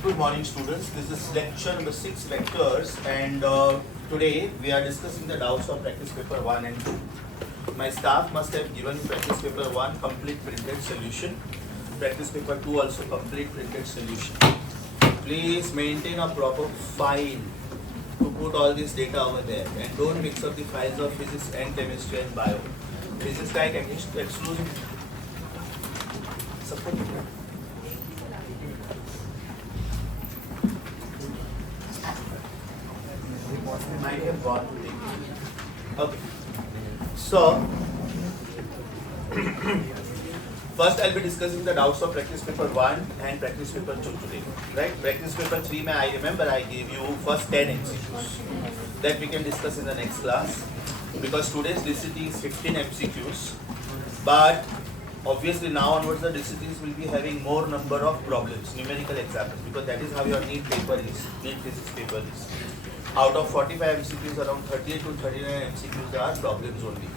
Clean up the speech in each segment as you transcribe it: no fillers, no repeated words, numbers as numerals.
Good morning, students. This is lecture number 6, vectors, and today we are discussing the doubts of practice paper 1 and 2. My staff must have given practice paper 1 complete printed solution, practice paper 2 also complete printed solution. Please maintain a proper file to put all this data over there, and don't mix up the files of physics and chemistry and bio. Physics like exclusive support. Might have gone to take it. Okay. So, first I'll be discussing the doubts of practice paper 1 and practice paper 2 today. Right? Practice paper 3, I remember I gave you first 10 MCQs that we can discuss in the next class, because today's DCT is 15 MCQs. But obviously now onwards the DCTs will be having more number of problems, numerical examples, because that is how your NEET paper is, NEET physics paper is. Out of 45 MCQs, around 38 to 39 MCQs are problems only.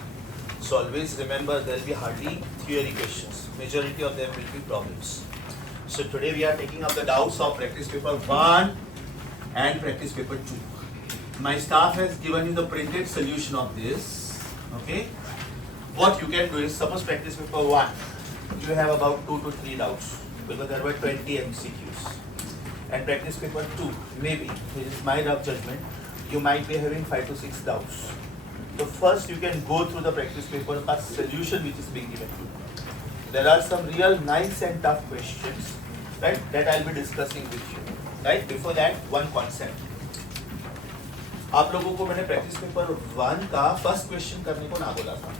So always remember there will be hardly theory questions. Majority of them will be problems. So today we are taking up the doubts of practice paper 1 and practice paper 2. My staff has given you the printed solution of this. Okay. What you can do is, suppose practice paper 1, you have about 2 to 3 doubts, because there were 20 MCQs. And practice paper 2, maybe, which is my rough judgment, you might be having 5 to 6 doubts. So first you can go through the practice paper solution which is being given to you. There are some real nice and tough questions, right, that I'll be discussing with you. Right? Before that, one concept. आप लोगों को मैंने practice paper 1 का first question करने को ना बोला था.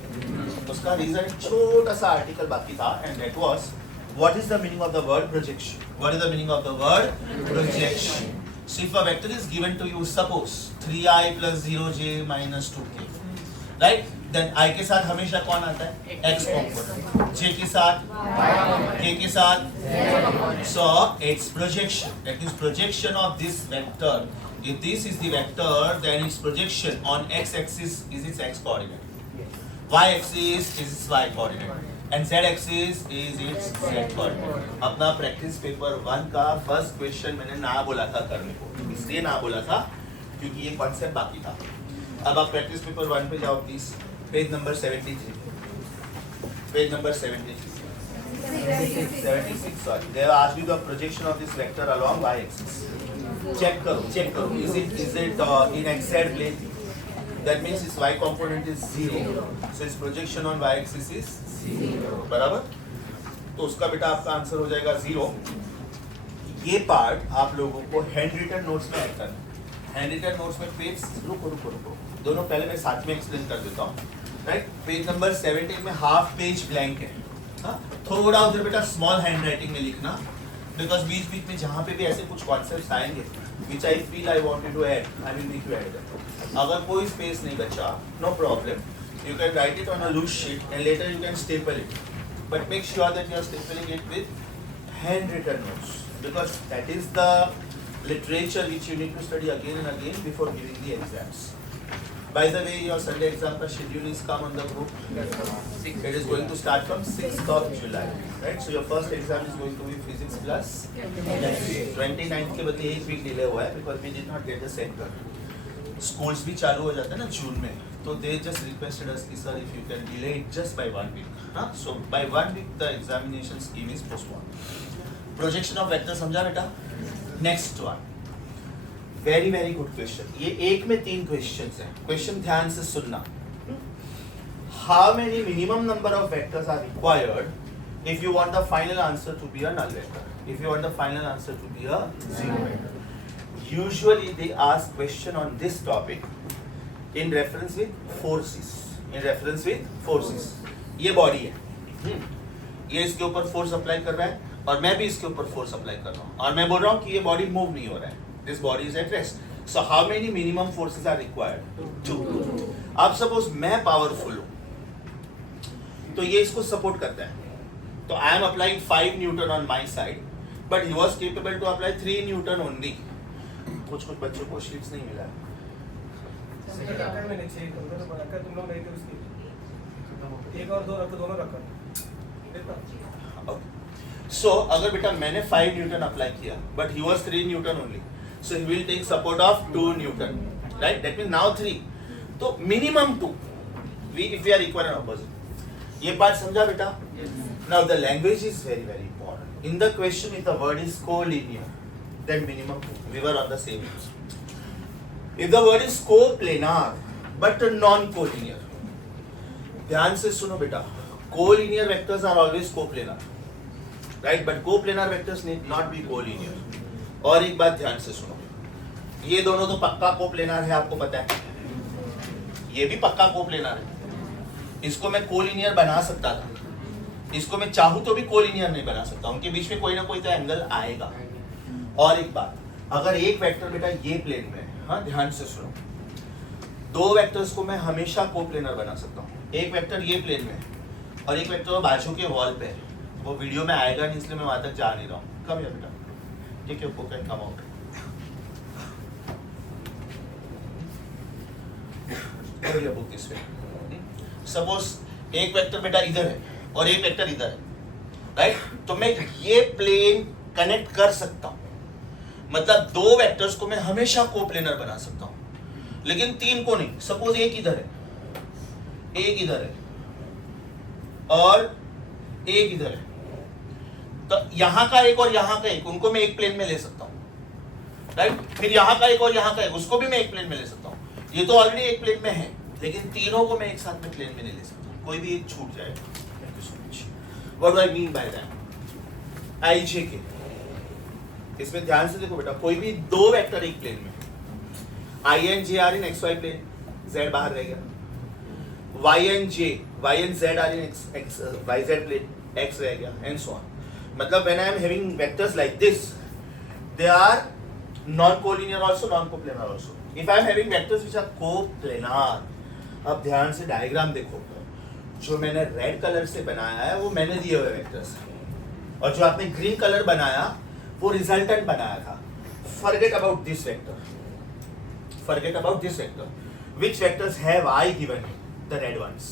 उसका रीजन छोटा सा आर्टिकल बाकी था, and that was, what is the meaning of the word projection? What is the meaning of the word projection? So if a vector is given to you, suppose 3i plus 0j minus 2k, right? Then I के साथ हमेशा कौन आता है? X component. J के साथ, K के साथ. So its projection, that is projection of this vector. If this is the vector, then its projection on x-axis is its x coordinate. Y-axis is its y coordinate. And z-axis is its z coordinate. अपना practice paper 1 का first question मैंने ना बोला था करने को, इसलिए ना बोला था क्योंकि ये कॉन्सेप्ट बाकी था. अब आप प्रैक्टिस पेपर 1 पे जाओ please, page number 73. Page number 76, sorry. They have asked you the projection of this vector along y-axis. Check करो. Is it in xz plane? That means its y component is 0. So its projection on y-axis is 0. बराबर? तो उसका बेटा आपका answer हो जाएगा 0. ये part आप लोगों को हैंड रिटन नोट्स में ऐड करना. हैंड रिटन नोट्स में पेज रुको दोनों पहले मैं साथ में एक्सप्लेन कर देता हूँ. राइट? पेज नंबर 17 में हाफ पेज ब्लैंक है. हाँ? थोड़ा उधर बेटा स्मॉल हैंड राइटिंग में लिखना, बिकॉज बीच में जहाँ पे भी ऐसे कुछ कॉन्सेप्ट्स आएंगे which I feel I wanted to add, I will need to add them. अगर कोई स्पेस नहीं बचा, no problem. You can write it on a loose sheet and later you can staple it. But make sure that you are stapling it with handwritten notes, because that is the literature which you need to study again and again before giving the exams. By the way, your Sunday exam का schedule is come on the group. It is going to start from 6th of July. Right? So your first exam is going to be physics plus 29th के बदले 1 week delay हुआ है, because we did not get the center. Schools भी चालू हो जाते हैं ना जून में, तो they just requested us कि sir if you can delay it just by 1 week. हाँ? So by 1 week the examination scheme is postponed. Projection of vector समझा बेटा? Next one. Very good question. ये एक में 3 क्वेश्चंस हैं. क्वेश्चन ध्यान से सुनना. How many minimum number of vectors are required if you want the final answer to be a null vector, if you want the final answer to be a zero vector. Usually they ask question on this topic in reference with forces. ये body है, ये इसके ऊपर force apply कर रहा है, और मैं भी इसके ऊपर फोर्स अप्लाई कर रहा हूँ, और मैं बोल रहा हूँ कि ये बॉडी मूव नहीं हो रहा है. This body is at rest. So how many minimum forces are required? 2. अब suppose मैं powerful हूँ, तो ये इसको support करता है. तो I am applying 5 Newton on my side, but he was capable to apply 3 Newton only. कुछ बच्चों को sheets नहीं मिला. तुम लोग नहीं थे उसकी. 1 और 2 रखो, दोनों रखो. सो अगर बेटा मैंने 5 न्यूटन अप्लाई किया but he was 3 newton only, so he will take support of 2 newton, right? That means now 3, तो minimum 2 we if we are equal and opposite. ये बात समझा बेटा? Now the language is very very important. In the question if the word is collinear then minimum 2, we were on the same page. If the word is coplanar but non-collinear, ध्यान से सुनो बेटा, collinear vectors are always coplanar, right? But coplanar vectors need not be collinear. और एक बात ध्यान से सुनो, ये दोनों तो पक्का कोप्लेनार है, आपको पता है, ये भी पक्का कोप्लेनार है। इसको मैं कोलिनियर बना सकता था, इसको मैं चाहूँ तो भी कोलिनियर नहीं बना सकता, उनके बीच में कोई ना कोई तो एंगल आएगा। और एक बात, अगर एक वेक्टर बेटा ये प्लेन में, हाँ ध्यान से सुनो, 2 वेक्टर्स को मैं हमेशा कोप्लेनर बना सकता हूँ। एक वेक्टर ये प्लेन में और एक वेक्टर बाजू के वॉल पे, वो वीडियो में आएगा नहीं इसलिए मैं वहां तक जा नहीं रहा हूँ। कम है बेटा, ठीक है, book and come out. Book this way. Suppose एक वेक्टर बेटा इधर है और एक वेक्टर इधर है, राइट? तो मैं ये प्लेन कनेक्ट कर सकता हूँ, मतलब 2 वेक्टर्स को मैं हमेशा कोप्लेनर बना सकता हूं, लेकिन 3 को नहीं। सपोज एक इधर है, एक इधर है और एक इधर है, तो यहां का एक और यहां का एक, उनको मैं एक प्लेन में ले सकता हूं, राइट? फिर यहां का एक और यहां का एक, उसको भी मैं एक प्लेन में ले सकता हूं। ये तो ऑलरेडी एक प्लेन में है, लेकिन तीनों को मैं एक साथ में प्लेन में नहीं ले सकता, कोई भी एक छूट जाएगा। What do I mean by that? IJ के इसमें ध्यान से देखो बेटा, कोई भी 2 वेक्टर एक प्लेन में, i and j are in X Y plane, Z बाहर रहेगा, Y and Z are in X Y Z plane, X रहेगा, एंड सो ऑन। मतलब when I am having vectors like this, they are non collinear also, non coplanar also. If I am having vectors which are coplanar, अब ध्यान से diagram देखो, जो मैंने red colour से बनाया है वो मैंने दिए हुए वेक्टर्स, और जो आपने ग्रीन कलर बनाया वो रिजल्टेंट बनाया था। Forget about this vector. Forget about this vector. Which vectors have I given you? The red ones.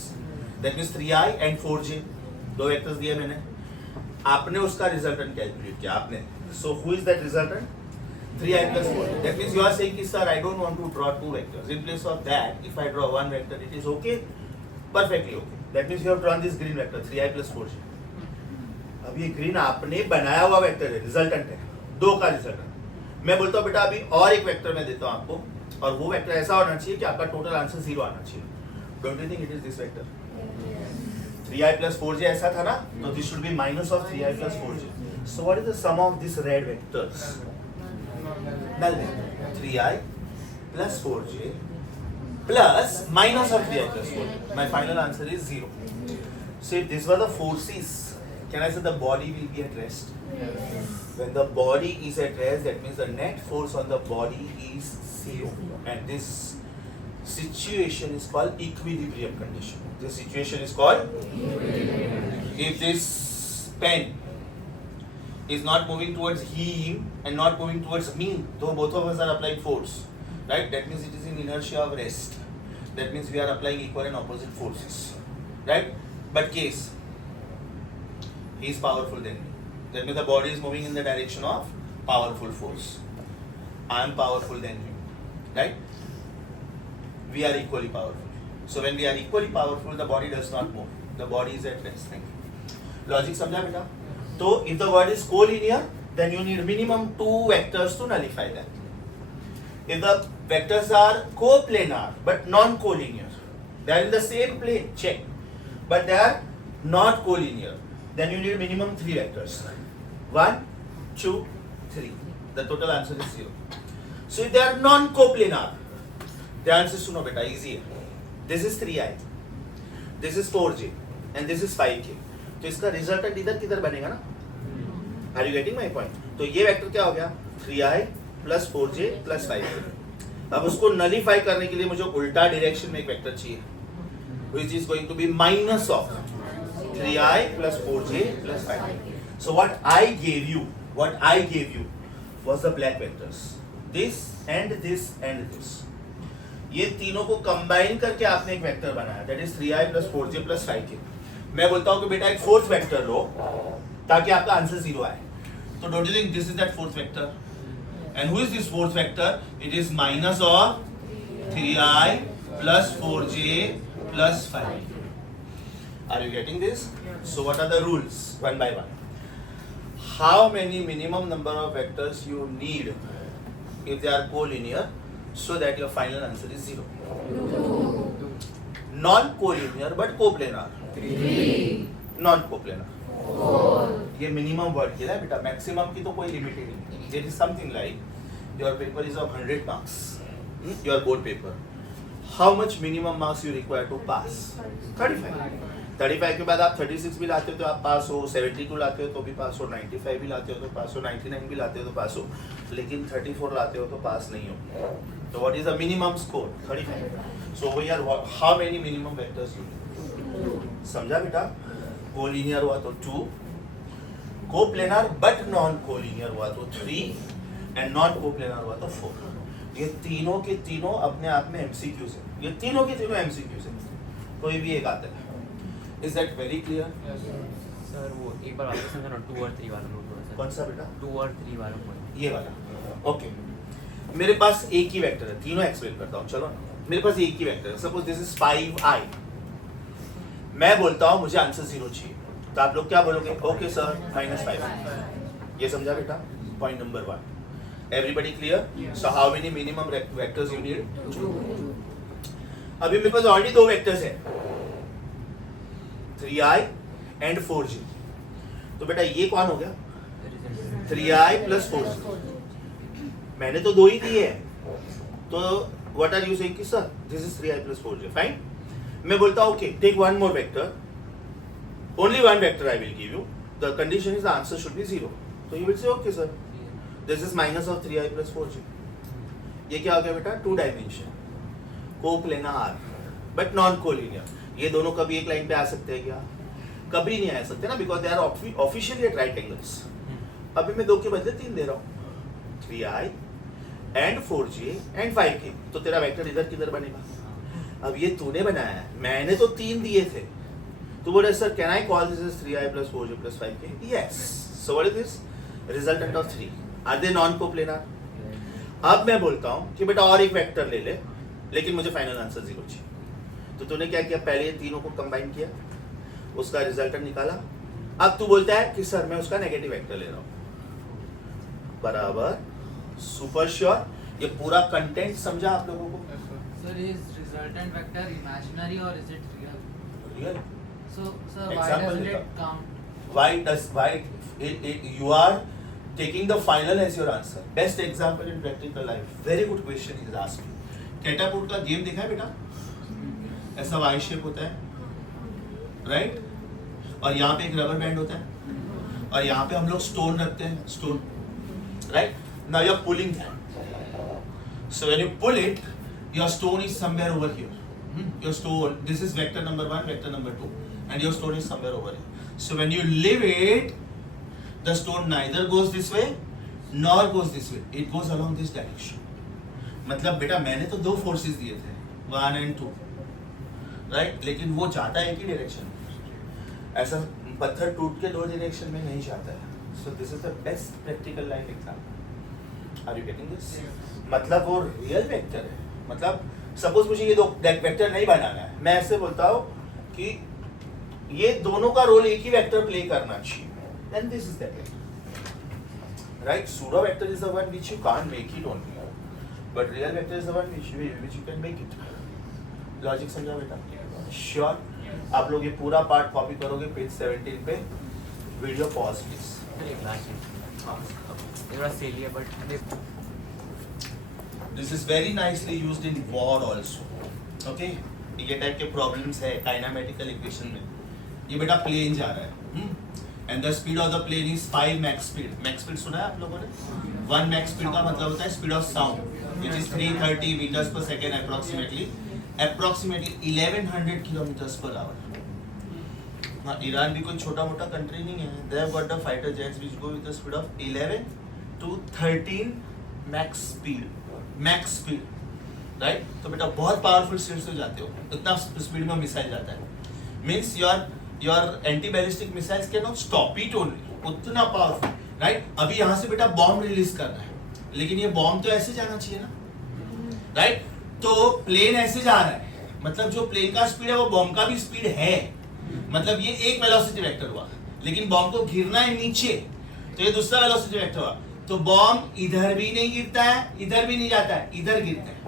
That means 3i and 4j. 2 vectors दिए मैंने, आपने उसका रिजल्टेंट कैलकुलेट किया आपने। So who is that resultant? 3i plus 4j. That means you are saying कि sir I don't want to draw 2 vectors. In place of that, if I draw 1 vector, it is okay, perfectly okay. That means you have drawn this green vector 3i plus 4j. अब ये green आपने बनाया हुआ vector है, resultant है, 2 का resultant. मैं बोलता हूँ बेटा अभी और एक वेक्टर मैं देता हूँ आपको, और वो वेक्टर ऐसा होना चाहिए कि आपका टोटल आंसर 0 आना चाहिए। Don't you think it is this vector? 3i plus 4j ऐसा था ना, तो this should be minus of 3i plus 4j। So what is the sum of this red vectors? Null है, 3i plus 4j plus minus of 3i plus 4j। My final answer is 0. So if this were the forces, can I say the body will be at rest? Yes. When the body is at rest, that means the net force on the body is 0. And this situation is called equilibrium condition. This situation is called equilibrium. If this pen is not moving towards him and not moving towards me, though both of us are applying force, right? That means it is in inertia of rest. That means we are applying equal and opposite forces, right? But case, he is powerful than me. That means the body is moving in the direction of powerful force. I am powerful than you, right? We are equally powerful. So when we are equally powerful, the body does not move. The body is at rest. Thank you. Logic समझा बेटा? तो if the word is collinear, then you need minimum 2 vectors to nullify that. If the vectors are coplanar but non-collinear, they are in the same plane, check, but they are not collinear, then you need minimum 3 vectors. 1, 2, 3. The total answer is 0. So if they are non-coplanar, ध्यान से सुनो बेटा, easy है. This is 3i, this is 4j, and this is 5k. तो इसका resultant इधर किधर बनेगा ना? Are you getting my point? तो ये वेक्टर क्या हो गया? 3i plus 4j plus 5k. अब उसको नलीफाई करने के लिए मुझे उल्टा डायरेक्शन में एक वेक्टर चाहिए, which is going to be minus of 3i plus 4j plus 5k. So what I gave you was the black vectors. This and this and this. ये तीनों को कंबाइन करके आपने एक वेक्टर बनाया, that is 3i plus 4j plus 5k. मैं बोलता हूँ कि बेटा एक फोर्थ वेक्टर लो, ताकि आपका आंसर 0 आए. So don't you think this is that fourth vector? And who is this fourth vector? It is minus of 3i plus 4j plus 5. Are you getting this? So what are the rules? One by one. How many minimum number of vectors you need if they are collinear so that your final answer is 0? Non-collinear but coplanar. 3. Non-coplanar. 4. ये minimum word किया है बेटा, maximum की तो कोई limit ही नहीं. There is something like your paper is of 100 marks, your board paper. How much minimum marks you require to pass? 35 के बाद आप 36 भी लाते हो तो आप पास हो, 72 लाते हो तो भी पास हो, 95 भी लाते हो तो पास हो, 99 भी लाते हो तो पास हो, लेकिन 34 लाते हो तो पास नहीं हो. तो what is the minimum score? 35. So we are how many minimum vectors you need? समझा बेटा? कोलिनियर हुआ तो 2, कोप्लेनर बट नॉन कोलिनियर हुआ तो 3 एंड नॉन कोप्लेनर हुआ तो 4. ये तीनों के तीनों अपने आप में एमसीक्यूज हैं. ये तीनों के तीनों एमसीक्यूज हैं. कोई भी एक आता है. Is that very clear? Sir वो एक बार वापस समझाना 2 और 3 वाला नोट करो सर. कौन सा बेटा? 2 और 3 वाला पॉइंट. ये वाला. ओके. मेरे पास एक ही वेक्टर है, तीनों एक्सप्लेन करता हूँ. चलो ना, मेरे पास एक ही वेक्टर है. Suppose this is 5i. मैं बोलता हूँ मुझे आंसर 0 चाहिए, तो आप लोग क्या बोलोगे? Okay sir, -5. ये समझा बेटा? Point number 1. Everybody clear? So how many minimum vectors you need? 2. अभी मेरे पास ऑलरेडी 2 वेक्टर्स हैं, 3i एंड 4j. तो बेटा ये कौन हो गया? 3i plus 4j. मैंने तो 2 ही दिए हैं, तो व्हाट आर यू सेइंग कि sir this is 3i plus 4j. Fine. मैं बोलता हूं okay, take one more vector, only one vector I will give you. The condition is the answer should be 0. तो you will say okay sir, this is minus of 3i plus 4j. ये क्या हो गया बेटा? 2 dimension, coplanar but non collinear. ये दोनों कभी एक लाइन पे आ सकते हैं क्या? कभी नहीं आ सकते ना, because they are officially at right angles. अभी मैं 2 के बदले 3 दे रहा हूँ, 3i and 4j and 5k. तो तेरा वेक्टर इधर किधर बनेगा? अब ये तूने बनाया है, मैंने तो 3 दिए थे. तो बोले sir can I call this is 3i plus 4j plus 5k? Yes. So what is this? Resultant of 3. Are they non coplanar? अब मैं बोलता हूँ कि बेटा और एक वेक्टर ले ले, लेकिन मुझे फाइनल आंसर 0 चाहिए. तो तूने क्या किया? पहले ये तीनों को कंबाइन किया, उसका रिजल्टेंट निकाला. अब तू बोलता है कि सर मैं उसका नेगेटिव वेक्टर ले रहा हूँ. बराबर. Super sure? ये पूरा कंटेंट समझा आप लोगों को? Sir, is resultant vector imaginary or is it real? Real. So, sir, why Example doesn't देता. it count? Why you are taking the final as your answer? Best example in practical life. Very good question is asked. कैटापुट का game देखा है बेटा? ऐसा Y shape होता है, right? और यहाँ पे एक रबर बैंड होता है, और यहाँ पे हम लोग स्टोन रखते हैं, stone, right? Now you are pulling that. So when you pull it, your stone is somewhere over here. Your stone, this is vector number 1, vector number 2, and your stone is somewhere over here. So when you leave it, the stone neither goes this way nor goes this way. It goes along this direction. मतलब बेटा मैंने तो 2 forces दिए थे, 1 and 2, right? लेकिन वो जाता है एक ही डायरेक्शन. ऐसा पत्थर टूट के 2 डायरेक्शन में नहीं जाता है. So this is the best practical life example. Are you getting this? मतलब वो रियल वेक्टर है. मतलब सपोज मुझे ये 2 वेक्टर नहीं बनाना है, मैं ऐसे बोलता हूँ कि ये दोनों का रोल एक ही वेक्टर प्ले करना चाहिए. Then this is that vector, right? Pseudo vector is the one which you can't make it only, but real vector is the one which you can make it. Logic समझा बेटा? Sure? आप लोग ये पूरा part copy करोगे page 17 पे. Video pause please. एक last चीज. हाँ. ये थोड़ा सेली है but This is very nicely used in war also. Okay? ये टाइप के प्रॉब्लम्स है काइनेमेटिकल इक्वेशन में. ये बेटा प्लेन जा रहा है, and the speed of the plane is 5 max speed. Max speed सुना है आप लोगों ने? 1 मैक्स स्पीड का मतलब होता है speed of sound, which is 330 meters per second approximately 1100 kilometers per hour. हाँ, ईरान भी कोई छोटा मोटा कंट्री नहीं है. They have got the fighter jets which go with the speed of 11 to 13 max speed. Max speed, right? तो बेटा बहुत पावरफुल स्पीड से जाते हो, इतना स्पीड में मिसाइल जाता है. Means your anti ballistic missiles can not stop it only, उतना पावरफुल, राइट? अभी यहाँ से बेटा बॉम्ब रिलीज करना है, लेकिन ये बॉम्ब तो ऐसे जाना चाहिए ना, राइट? तो प्लेन ऐसे जा रहा है, मतलब जो प्लेन का स्पीड है वो बॉम्ब का भी स्पीड है, मतलब ये एक वेलोसिटी वेक्टर हुआ, लेकिन बॉम्ब को गिरना है नीचे, तो ये दूसरा वेलोसिटी वेक्टर हुआ। तो बॉम्ब इधर भी नहीं गिरता है, इधर भी नहीं जाता है, इधर गिरता है।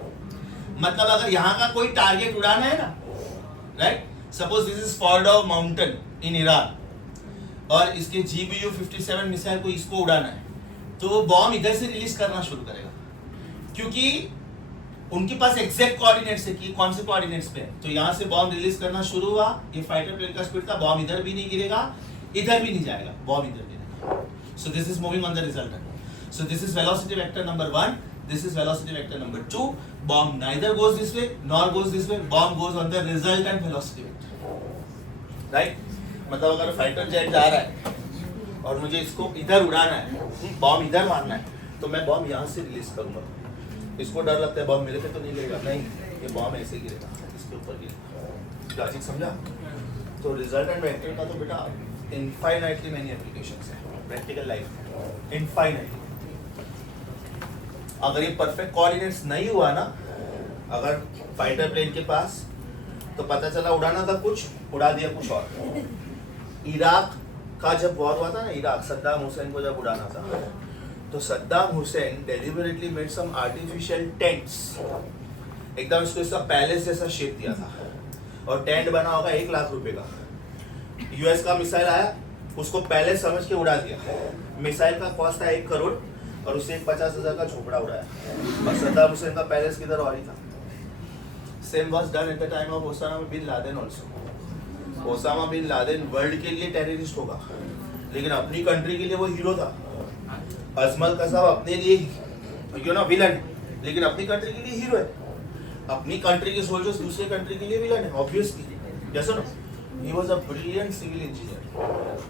मतलब अगर यहाँ का कोई टारगेट उड़ाना है ना, right? Suppose this is Fordow mountain in Iran, और इसके GBU-57 मिसाइल को इसको उड़ाना है, तो बॉम्ब इधर से रिलीज करना शुरू करेगा, क्योंकि उनके पास एग्जैक्ट कोऑर्डिनेट्स है कि कौन से कोऑर्डिनेट्स पे है। तो यहाँ से बॉम्ब रिलीज करना शुरू हुआ, ये फाइटर प्लेन का स्पीड था, बॉम्ब इधर भी नहीं गिरेगा, इधर भी नहीं जाएगा, बॉम्ब इधर गिरेगा। So this is moving on the resultant. So this is velocity vector number 1, this is velocity vector number 2। Bomb neither goes this way nor goes this way, bomb goes on the resultant velocity vector, right? मतलब अगर fighter jet जा रहा है और मुझे इसको इधर उड़ाना है, बॉम्ब इधर मारना है, तो मैं बॉम्ब यहाँ से रिलीज करूंगा। इसको डर लगता है बॉम्ब मेरे पे तो नहीं गिरेगा, नहीं, ये बॉम्ब ऐसे गिरेगा, इसके ऊपर गिरेगा। लॉजिक समझा? तो रिजल्टेंट वेक्टर का तो बेटा इनफाइनाइटली मेनी एप्लीकेशंस है प्रैक्टिकल लाइफ में, इनफाइनाइटली। अगर ये परफेक्ट कोऑर्डिनेट्स नहीं हुआ ना, अगर फाइटर प्लेन के पास, तो पता चला उड़ाना था कुछ, उड़ा दिया कुछ और। इराक का जब वॉर हुआ था ना, इराक, सद्दाम हुसैन को जब उड़ाना था, तो Saddam Hussein deliberately made some artificial tents, एकदम इसको इसका पैलेस जैसा शेप दिया था, और टेंट बना होगा 1 लाख रुपए का। यूएस का मिसाइल आया, उसको पैलेस समझ के उड़ा दिया। मिसाइल का कॉस्ट था 1 करोड़, और उससे 50,000 का झोपड़ा उड़ाया, और सद्दाम हुसैन का पैलेस किधर और ही था। Same was done at the time of Osama bin Laden also. Osama bin Laden world के लिए टेररिस्ट होगा, लेकिन अपनी कंट्री के लिए वो हीरो था। अजमल कसाब अपने लिए यू नो विलन, लेकिन अपनी कंट्री के लिए हीरो है। अपनी कंट्री के सोल्जर्स दूसरे कंट्री के लिए विलन है, ऑब्वियसली। जैसे no, he was a brilliant civil engineer.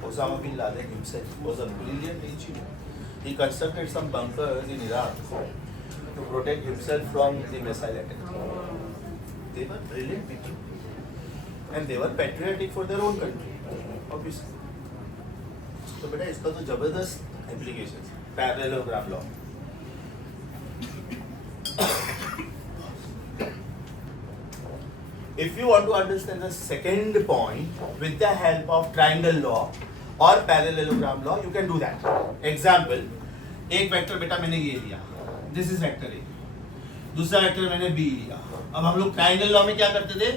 Osama bin Laden himself was a brilliant engineer. He constructed some bunkers in Iraq to protect himself from the missile attack. They were brilliant people, and they were patriotic for their own country, obviously. तो बेटा इसका तो जबरदस्त application है, parallelogram law. If you want to understand the second point with the help of triangle law or parallelogram law, you can do that. Example, एक vector बेटा मैंने ये लिया, this is वेक्टर A, दूसरा वेक्टर मैंने B लिया। अब हम लोग ट्राइंगल लॉ में क्या करते थे,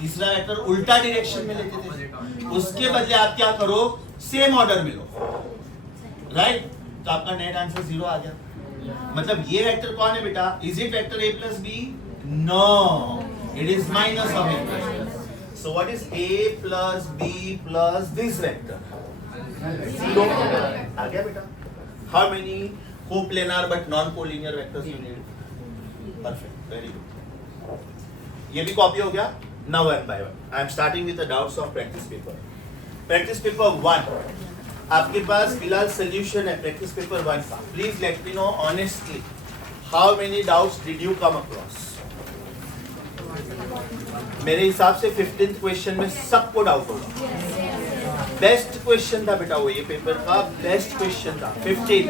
तीसरा वेक्टर उल्टा डायरेक्शन में लेते थे, उसके बदले आप क्या करो, सेम ऑर्डर में लो, राइट? तो आपका नेट आंसर 0 आ गया। मतलब ये वेक्टर कौन है बेटा, is it vector A plus B? No, it is minus of A plus B. So what is A plus B plus this vector? 0 आ गया बेटा। How many coplanar but non-collinear vectors you need? Perfect, very good. ये भी copy हो गया। Now one by one. I am starting with the doubts of practice paper. Practice paper 1. आपके पास फिलहाल solution है practice paper 1 का। Please let me know honestly. How many doubts did you come across? मेरे हिसाब से 15th question में सबको doubt होगा। बेस्ट क्वेश्चन था बेटा वो, ये पेपर का बेस्ट क्वेश्चन था 15।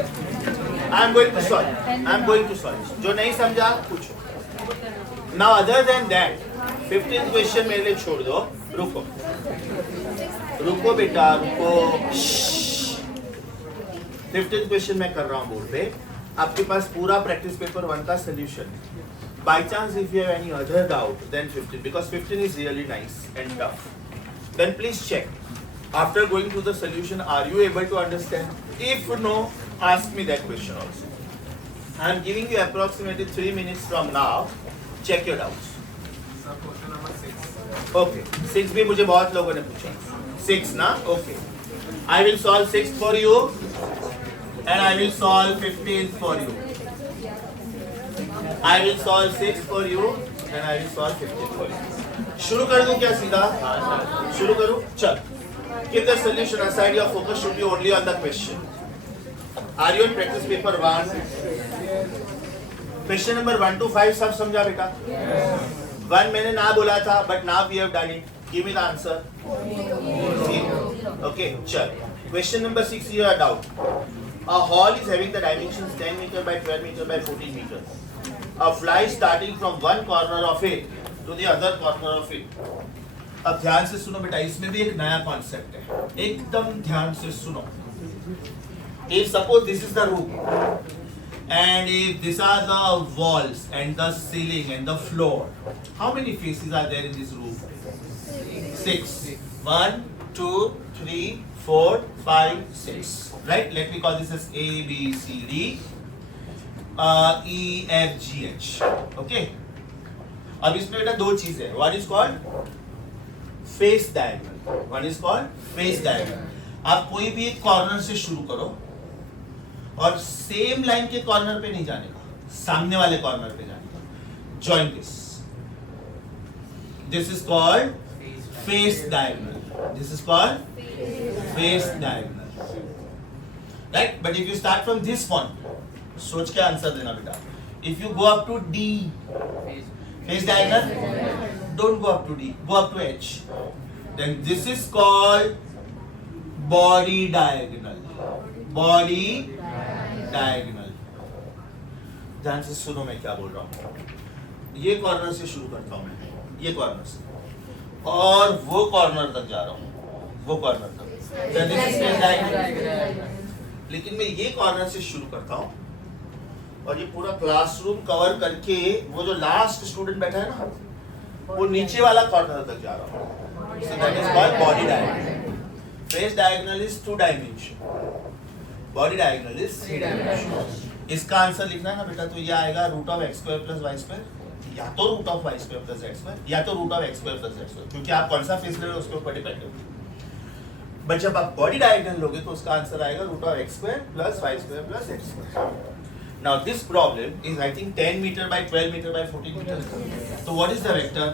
I am going to solve, जो नहीं समझा पूछो। Now other than that 15th question मेरे लिए छोड़ दो, रुको बेटा रुको। 15th क्वेश्चन मैं कर रहा हूँ बोर्ड पे, आपके पास पूरा प्रैक्टिस पेपर 1 का solution. By chance, if you have any other doubt, then 15, because 15 is really nice and tough. Then please check. After going through the solution, are you able to understand? If no, ask me that question also. I am giving you approximately 3 minutes from now. Check your doubts. Question number 6. Okay. 6 भी मुझे बहुत लोगों ने पूछा। 6 ना? Okay. I will solve 6 for you, and I will solve 15 for you. I will solve 6 for you and I will solve 15 for you. शुरू कर दूं क्या सीधा? शुरू करूं? चल. Keep the solution aside. Your focus should be only on the question. Are you in practice paper 1? Question number 1 to 5 सब समझा बेटा? 1 मैंने ना बोला था, but now we have done it. Give me the answer. 0. Okay, चल. Question number 6 here a doubt. A hall is having the dimensions 10 meter by 12 meter by 14 meter. A fly starting from one corner of it to the other corner of it. अब ध्यान से सुनो बेटा, इसमें भी एक नया कॉन्सेप्ट है, एकदम ध्यान से सुनो. If suppose this is the room and if these are the walls and the ceiling and the floor, how many faces are there in this room? 6. 1, 2, 3, 4, 5, 6. Right? Let me call this as A, B, C, D, E, F, G, H. Okay? अब इसमें बेटा दो चीजें हैं. One is called face diagonal. One is called face diagonal. आप कोई भी एक कॉर्नर से शुरू करो और सेम लाइन के कॉर्नर पे नहीं जाने का, सामने वाले कॉर्नर पे जाने का. Join this. This is called face diagonal. This is called face diagonal. Right? But if you start from this point, सोच के आंसर देना बेटा. If you go up to D, face diagonal, don't go up to D, go up to H. Then this is called body diagonal. Body diagonal. ध्यान से सुनो मैं क्या बोल रहा हूँ. ये कॉर्नर से शुरू करता हूँ मैं, ये कॉर्नर से, और वो कॉर्नर तक जा रहा हूँ, वो कॉर्नर तक. Then this is face diagonal. लेकिन मैं ये कॉर्नर से शुरू करता हूँ और ये पूरा क्लासरूम कवर करके वो जो लास्ट स्टूडेंट बैठा है ना, वो नीचे वाला कॉर्नर तक जा रहा हूँ. So that is called body diagonal. Face diagonal is 2 dimension. Body diagonal is 3 dimension. इसका आंसर लिखना है ना बेटा, तो ये आएगा root of x square plus y square, या तो root of y square plus z square, या तो root of x square plus z square, क्योंकि आप कौन सा फेस ले रहे हो उसके ऊपर डिपेंड है. बट जब आप बॉडी डायगोनल लोगे तो उसका आंसर आएगा root of x square plus y square plus z square. Now this problem is I think 10 meter by 12 meter by 14 meter. So what is the vector?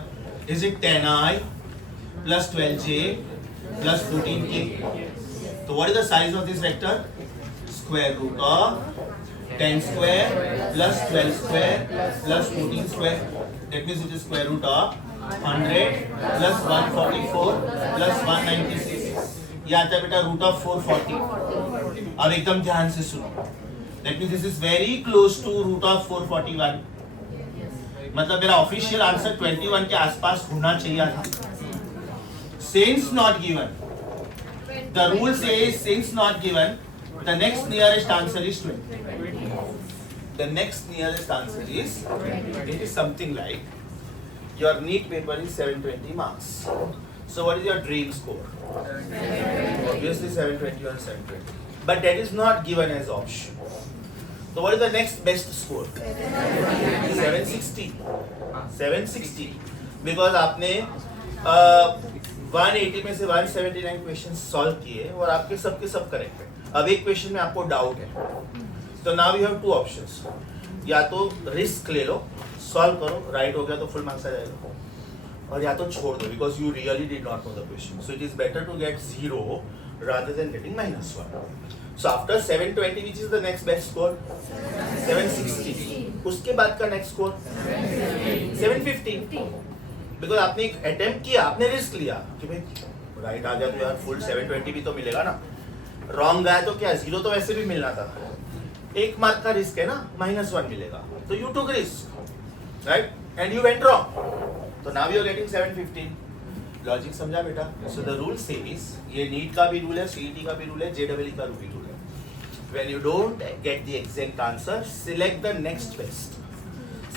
Is it 10i plus 12j plus 14k? So what is the size of this vector? Square root of 10 square plus 12 square plus 14 square. That means it is square root of 100 plus 144 plus 196. ये आता है बेटा root of 440. अब एकदम ध्यान से सुनो. That means this is very close to root of 441. मतलब मेरा ऑफिशियल आंसर 21 के आसपास होना चाहिए था. Since not given, the rule says since not given, the next nearest answer is 20. The next nearest answer is it is something like your NEET paper is 720 marks. So what is your dream score? Obviously 720 or 720. But that is not given as option. So what is the next best score? 760. 760. Because आपने 180 में से 179 question solve किए और आपके सबके सब correct है. अब एक क्वेश्चन में आपको डाउट है, तो नाउ यू हैव 2 ऑप्शंस. या तो रिस्क ले लो, सॉल्व करो, राइट हो गया तो फुल मार्क्स आ जाएगा, और या तो छोड़ दो because you really did not know the question. So it is better to get 0 rather than getting -1. So after 720, which is the next best score? 760. उसके बाद का next score 750. Because आपने एक attempt किया, आपने रिस्क लिया कि भाई राइट आ गया तो यार फुल 720 भी तो मिलेगा ना, रॉन्ग गया तो क्या 0 तो वैसे भी मिलना था. 1 मार्क का रिस्क है ना, -1 मिलेगा, तो you took risk, right? And you went wrong. So now you are getting 715. Logic समझा बेटा? सो द रूल सेज, ये नीट का भी रूल है, सीईटी का भी रूल है, जेडब्ल्यूई का भी रूल है. When you don't get the exact answer, select the next best.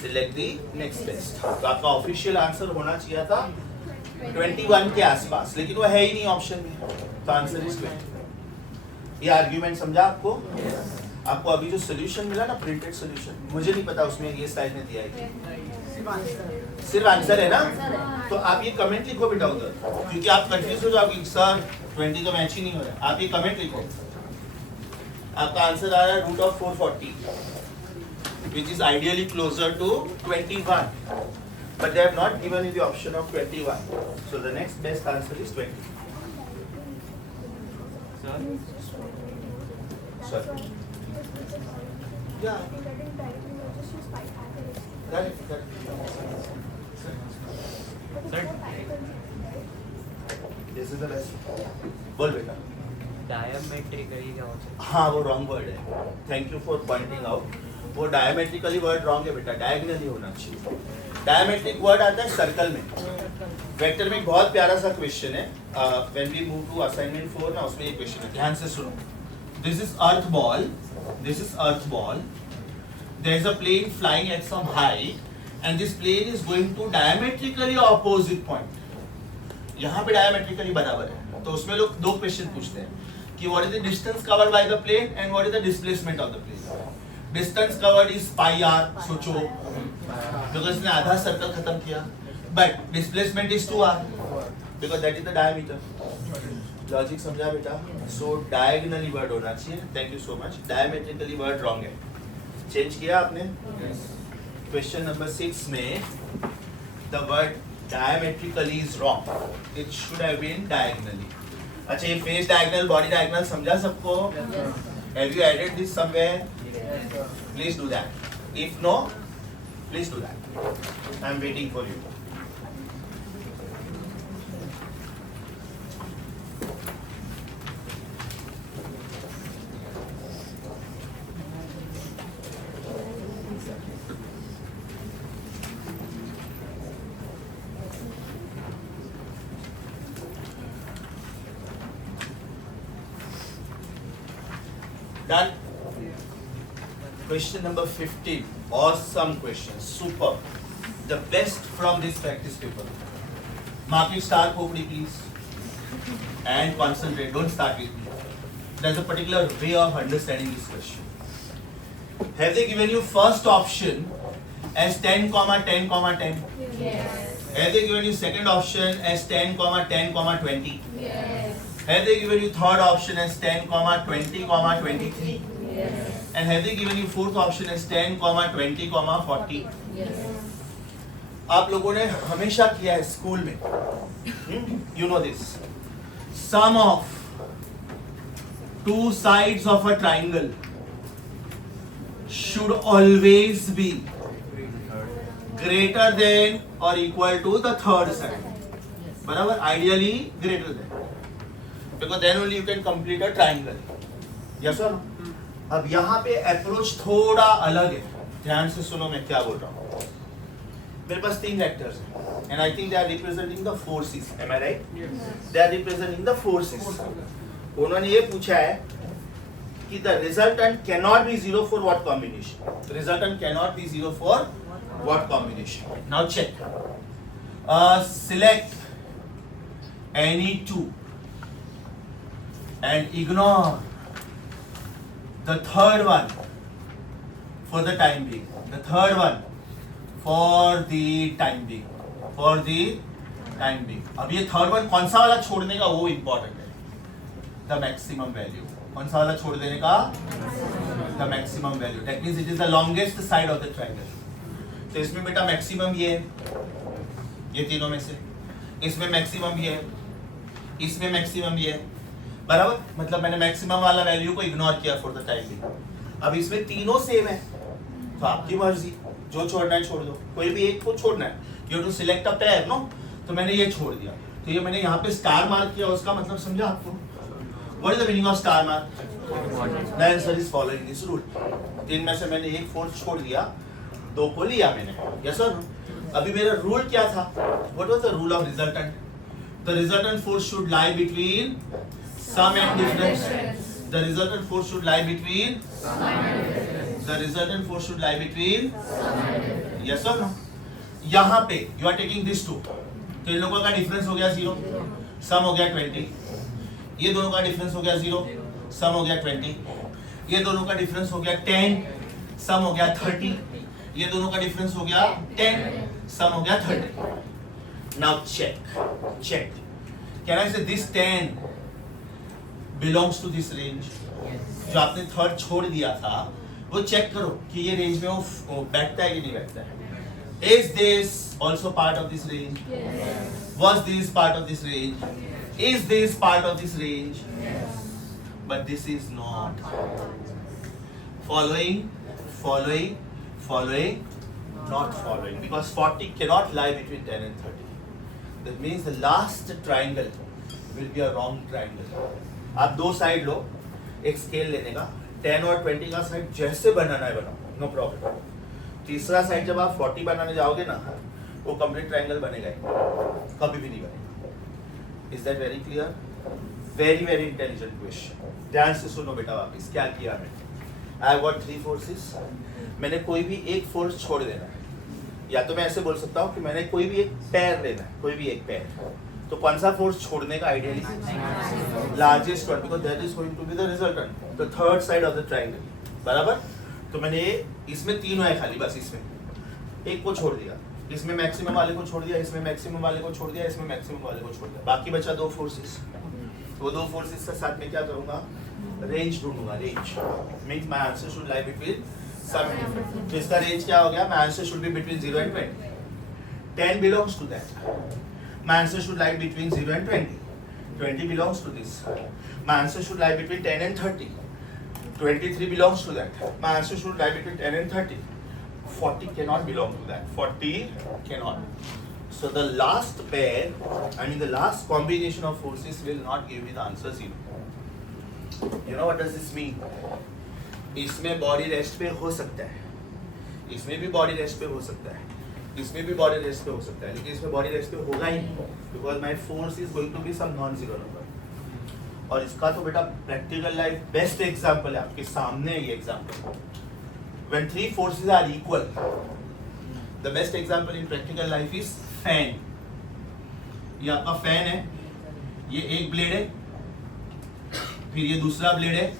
Select the next best. तो आपका ऑफिशियल आंसर होना चाहिए था 21 के आसपास, लेकिन वो है ही नहीं ऑप्शन में, तो आंसर इज 20. ये आर्ग्यूमेंट समझा आपको? आपको अभी जो सोल्यूशन मिला ना, प्रिंटेड सोल्यूशन, मुझे नहीं पता उसमें ये स्टाइल में दिया है, सिर्फ आंसर है ना. तो आप ये कमेंट लिखो बेटा उधर, क्योंकि आप कंफ्यूज हो जाओगे सर 20 तो मैच ही नहीं हो रहा है. आप ये कमेंट लिखो. आपका आंसर आ रहा है root of 440, which is ideally closer to 21, but they have not given you the option of 21. So the next best answer is 20. Sir? Yeah. Correct. Sir? This is the best. बोल बेटा. Diametrically क्या होता है? हाँ वो wrong word है, thank you for pointing out. वो diametrically word wrong है बेटा, डायगनली होना चाहिए। डायमेट्रिक वर्ड आता है सर्कल में। वेक्टर में एक बहुत प्यारा सा क्वेश्चन है, when we move to assignment 4 ना, उसमें ये क्वेश्चन है, ध्यान से सुनो। This is earth ball, this is earth ball, there is a plane flying at some height and this plane is going to diametrically opposite point. यहाँ पे diametrically बराबर है, तो उसमें लोग दो क्वेश्चन पूछते हैं कि what is the distance covered by the plane and what is the displacement of the plane. Distance covered is pi r, सोचो बिकॉज इसने आधा सर्कल खत्म किया, but displacement is 2r because that is the diameter. Logic समझा बेटा? So diagonally word होना चाहिए, thank you so much. Diametrically word wrong है, चेंज किया आपने? क्वेश्चन नंबर 6 में the word diametrically is wrong, it should have been diagonally। अच्छा ये फेस डायगोनल, बॉडी डायगोनल समझा सबको? Have you added this somewhere? Please do that. If no, please do that. I am waiting for you. Done. Question number 15. Awesome question. Super. The best from this practice paper. Mark it star properly, please. And concentrate. Don't start with me. There's a particular way of understanding this question. Have they given you first option as 10, 10, 10? Yes. Have they given you second option as 10, 10, 20? Yes. Have they given you third option as 10, 20, 23? Yes. And have they given you fourth option as 10, 20, 40? Yes. आप लोगों ने हमेशा किया है school में, you know this. Sum of two sides of a triangle should always be greater than or equal to the third side. बराबर? Ideally greater than, because then only you can complete a triangle. Yes or no? अब यहाँ पे approach थोड़ा अलग है, ध्यान से सुनो मैं क्या बोल रहा हूँ। मेरे पास 3 वेक्टर्स हैं and I think they are representing the forces. Am I right? Yes. They are representing the forces. उन्होंने ये पूछा है कि the resultant cannot be 0 for what combination? The resultant cannot be 0 for what combination? Now check. Select any two and ignore the third one for the time being. The third one for the time being. For the time being. अब ये third one कौन सा वाला छोड़ने का वो important है, the maximum value. कौन सा वाला छोड़ देने का? The maximum value. That means it is the longest side of the triangle. तो इसमें बेटा मैक्सिमम ये है, ये तीनों में से। इसमें मैक्सिमम ये है, इसमें मैक्सिमम ये है, बराबर? मतलब मैंने मैक्सिमम वाला वैल्यू को इग्नोर किया फॉर द टाइम बिंग। अब इसमें तीनों सेम है, तो आपकी मर्जी, जो छोड़ना है छोड़ दो, कोई भी एक को छोड़ना है। You to select a pair, no? तो मैंने ये छोड़ दिया, तो ये मैंने यहाँ पे स्टार मार्क किया, उसका मतलब समझा आपको? What is the meaning of star mark? The answer is following this rule. 3 में से मैंने एक फोर्थ छोड़ दिया, 2 को लिया मैंने। Yes sir? अभी मेरा रूल क्या था? What was the rule of resultant? The resultant force should lie between sum and difference. The resultant force should lie between the resultant force should lie between yes or no? यहाँ पे you are taking this two, तो इन लोगों का difference हो गया 0, सम हो गया 20। ये दोनों का डिफरेंस हो गया 0, सम हो गया 20। ये दोनों का डिफरेंस हो गया 10, सम हो गया 30। ये दोनों का डिफरेंस हो गया 10, सम हो गया 30। Now check. Can I say this 10 belongs to this range? जो आपने थर्ड छोड़ दिया था वो चेक करो कि ये रेंज में वो बैठता है कि नहीं बैठता है। Is this also part of this range? Yes. Was this part of this range? Is this part of this range? Yes. But this is not. Following, not following, because 40 cannot lie between 10 and 30. That means the last triangle will be a wrong triangle. आप दो side लो, एक scale लेने का 10 और 20 का side जैसे बनाना है बनाओ, नो प्रॉब्लम। तीसरा साइड जब आप 40 बनाने जाओगे ना, वो कंप्लीट ट्रायंगल बनेगा ही, कभी भी नहीं बनेगा। Is that very clear? Very very intelligent question. ध्यान से सुनो बेटा, वापिस क्या किया मैंने। आई हैव गॉट 3 फोर्सेस, मैंने कोई भी एक फोर्स छोड़ देना है, या तो मैं ऐसे बोल सकता हूँ कि मैंने कोई भी एक पैर लेना है, कोई भी एक पैर। तो कौन सा फोर्स छोड़ने का ideally? Largest one, because that is going to be the resultant, the third side of the triangle, बराबर। तो मैंने इसमें 3 है खाली, बस इसमें एक को छोड़ दिया, इसमें मैक्सिमम वाले को छोड़ दिया, इसमें मैक्सिमम वाले को छोड़ दिया, इसमें मैक्सिमम वाले को छोड़ दिया, बाकी बचा 2 फोर्सेस। वो 2 फोर्सेस के साथ में क्या करूंगा? रेंज ढूंढूंगा। Range means my answer should lie between some different. तो इसका रेंज क्या हो गया? My answer should be between 0 and 20. 10 belongs to that. My answer should lie between 0 and 20. 20 belongs to this. My answer should lie between 10 and 30. 23 belongs to that. My answer should lie between 10 and 30. 40 cannot belong to that. 40 cannot. So the last pair, the last combination of forces will not give me the answer 0. You know what does this mean? इसमें body rest पे हो सकता है, इसमें भी body rest पे हो सकता है, इसमें भी बॉडी रेस्ट पे हो सकता है, लेकिन इसमें बॉडी रेस्ट पे होगा ही नहीं, because my force is going to be some non zero number. और इसका तो बेटा प्रैक्टिकल लाइफ बेस्ट एग्जांपल है, आपके सामने है ये example. When 3 forces are equal, the best example in practical life is fan. ये आपका फैन है, ये एक ब्लेड है, फिर ये दूसरा ब्लेड है,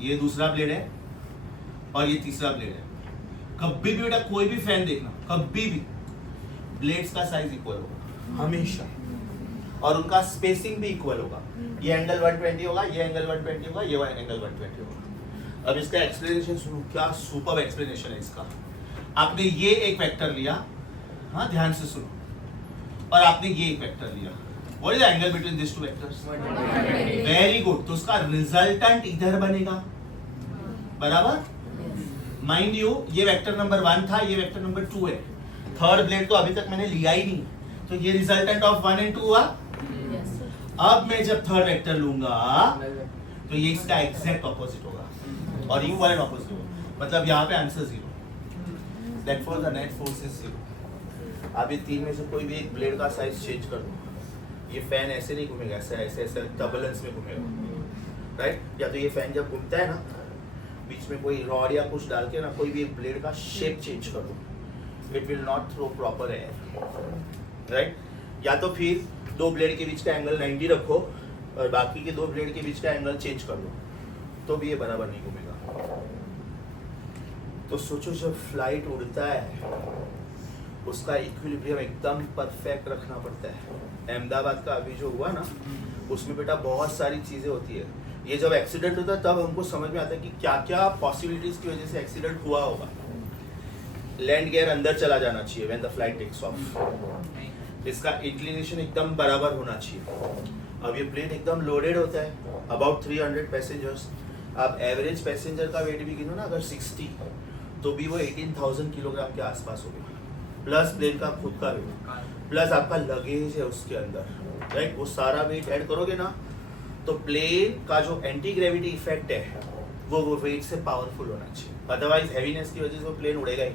ये दूसरा ब्लेड है, और ये तीसरा ब्लेड है। कभी भी बेटा कोई भी फैन देखना, कभी भी ब्लेड्स का साइज इक्वल होगा हमेशा, और उनका स्पेसिंग भी इक्वल होगा। ये एंगल 120 होगा, ये एंगल 120 होगा, ये एंगल 120 होगा। अब इसका एक्सप्लेनेशन सुनो, क्या सुपर एक्सप्लेनेशन है इसका। आपने ये एक वेक्टर लिया, हाँ ध्यान से सुनो, और आपने ये एक वेक्टर लिया। What is the angle between these two vectors? 120. Very good. तो उसका रिजल्टेंट इधर बनेगा, बराबर। माइंड यू, ये वेक्टर नंबर 1 था, ये वेक्टर नंबर 2 है। थर्ड ब्लेड तो अभी तक मैंने लिया ही नहीं, तो ये रिजल्टेंट ऑफ 1 and 2 हुआ। अब मैं जब थर्ड वेक्टर लूंगा तो ये इसका एग्जैक्ट ऑपोजिट होगा, और इक्वल एंड ऑपोजिट होगा, मतलब यहाँ पे answer 0। Therefore the net force is 0। अब ये 3 में से कोई भी एक ब्लेड का साइज चेंज कर दो, ये फैन ऐसे नहीं घूमेगा, ऐसे ऐसे ऐसे टर्बुलेंस में घूमेगा, राइट। या तो ये फैन जब घूमता है ना, बीच में कोई रॉड या कुछ डाल के ना, कोई भी एक ब्लेड का शेप चेंज कर दो, it will not throw proper air, right. या तो फिर 2 ब्लेड के बीच का एंगल 90 रखो, और बाकी के 2 ब्लेड के बीच का एंगल चेंज कर दो, तो भी ये बराबर नहीं घूमेगा। तो सोचो, जब फ्लाइट उड़ता है उसका इक्विलिब्रियम एकदम परफेक्ट रखना पड़ता है। अहमदाबाद का अभी जो हुआ ना, उसमें बेटा बहुत सारी चीज़ें होती है। ये जब एक्सीडेंट होता है तब हमको समझ में आता है कि क्या क्या पॉसिबिलिटीज़ की वजह से एक्सीडेंट हुआ होगा। लैंड गियर अंदर चला जाना चाहिए when the flight takes off, इसका इंक्लिनेशन एकदम बराबर होना चाहिए। अब ये प्लेन एकदम लोडेड होता है, अबाउट 300 पैसेंजर्स। आप एवरेज पैसेंजर का वेट भी गिनो ना, अगर 60, तो भी वो 18,000 किलोग्राम के आसपास होगा, प्लस प्लेन का खुद का वेट, प्लस आपका लगेज है उसके अंदर, राइट। वो सारा वेट ऐड करोगे ना, तो प्लेन का जो एंटी ग्रेविटी इफेक्ट है वो वेट से पावरफुल होना चाहिए, अदरवाइज हैवीनेस की वजह से वो प्लेन उड़ेगा ही।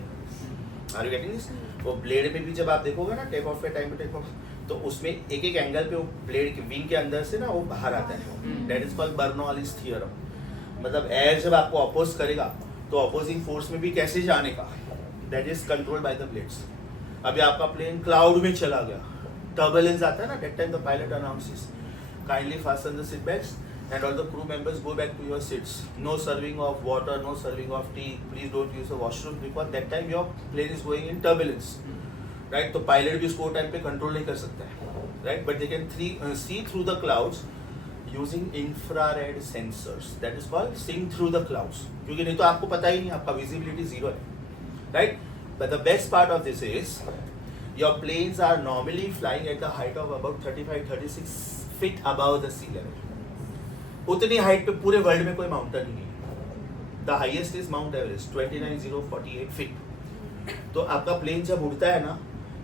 Are you getting this? वो ब्लेड में भी जब आप देखोगे ना, टेक ऑफ के टाइम पे टेक ऑफ, तो उसमें एक एक एंगल पे वो ब्लेड के विंग के अंदर से ना वो बाहर आता है, that is called Bernoulli's theorem. मतलब एयर जब आपको अपोज करेगा तो अपोजिंग फोर्स में भी कैसे जाने का, that is controlled by the blades. अभी आपका प्लेन क्लाउड में चला गया, टर्बुलेंस आता है ना, that time the pilot announces kindly fasten the seat belts and all the crew members go back to your seats. No serving of water, no serving of tea. Please don't use the washroom because that time your plane is going in turbulence, right? तो pilot भी उसको time पे control नहीं कर सकता है, right? But they can see through the clouds using infrared sensors. That is called seeing through the clouds. क्योंकि नहीं तो आपको पता ही नहीं, आपका visibility 0 है, right? But the best part of this is your planes are normally flying at the height of about 35-36 feet above the sea level. उतनी height पे पूरे वर्ल्ड में कोई माउंटेन नहीं है। The highest is mount Everest 29,048 feet. तो आपका plane जब उड़ता है ना,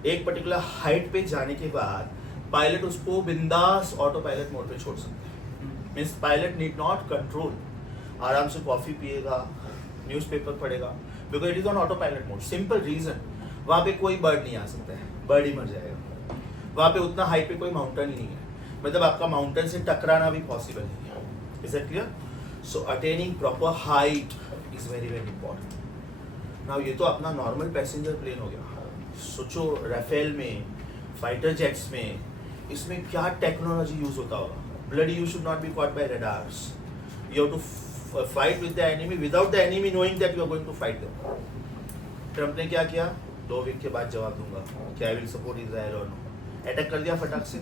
एक पर्टिकुलर हाइट पे जाने के बाद पायलट उसको बिंदास ऑटो पायलट मोड पे छोड़ सकता है, means pilot need not control, आराम से कॉफी पिएगा, न्यूज़पेपर पढ़ेगा, because it is on auto pilot mode. Simple reason, वहाँ पे कोई बर्ड नहीं आ सकता है, बर्ड ही मर जाएगा. वहाँ पे उतना हाइट पे कोई माउंटेन ही नहीं है, मतलब आपका माउंटेन से टकराना भी पॉसिबल नहीं है. Is that clear? So attaining proper height is very very important. Now ये तो अपना नॉर्मल पैसेंजर प्लेन हो गया. सोचो राफेल में, फाइटर जेट्स में, इसमें क्या टेक्नोलॉजी यूज होता होगा. Bloody you should not be caught by radars. You have to fight with the enemy without the enemy knowing that you are going to fight them. Trump ने क्या किया? 2 week के बाद जवाब दूंगा कि आई विल सपोर्ट इजराइल और no. Attack कर दिया फटाक से,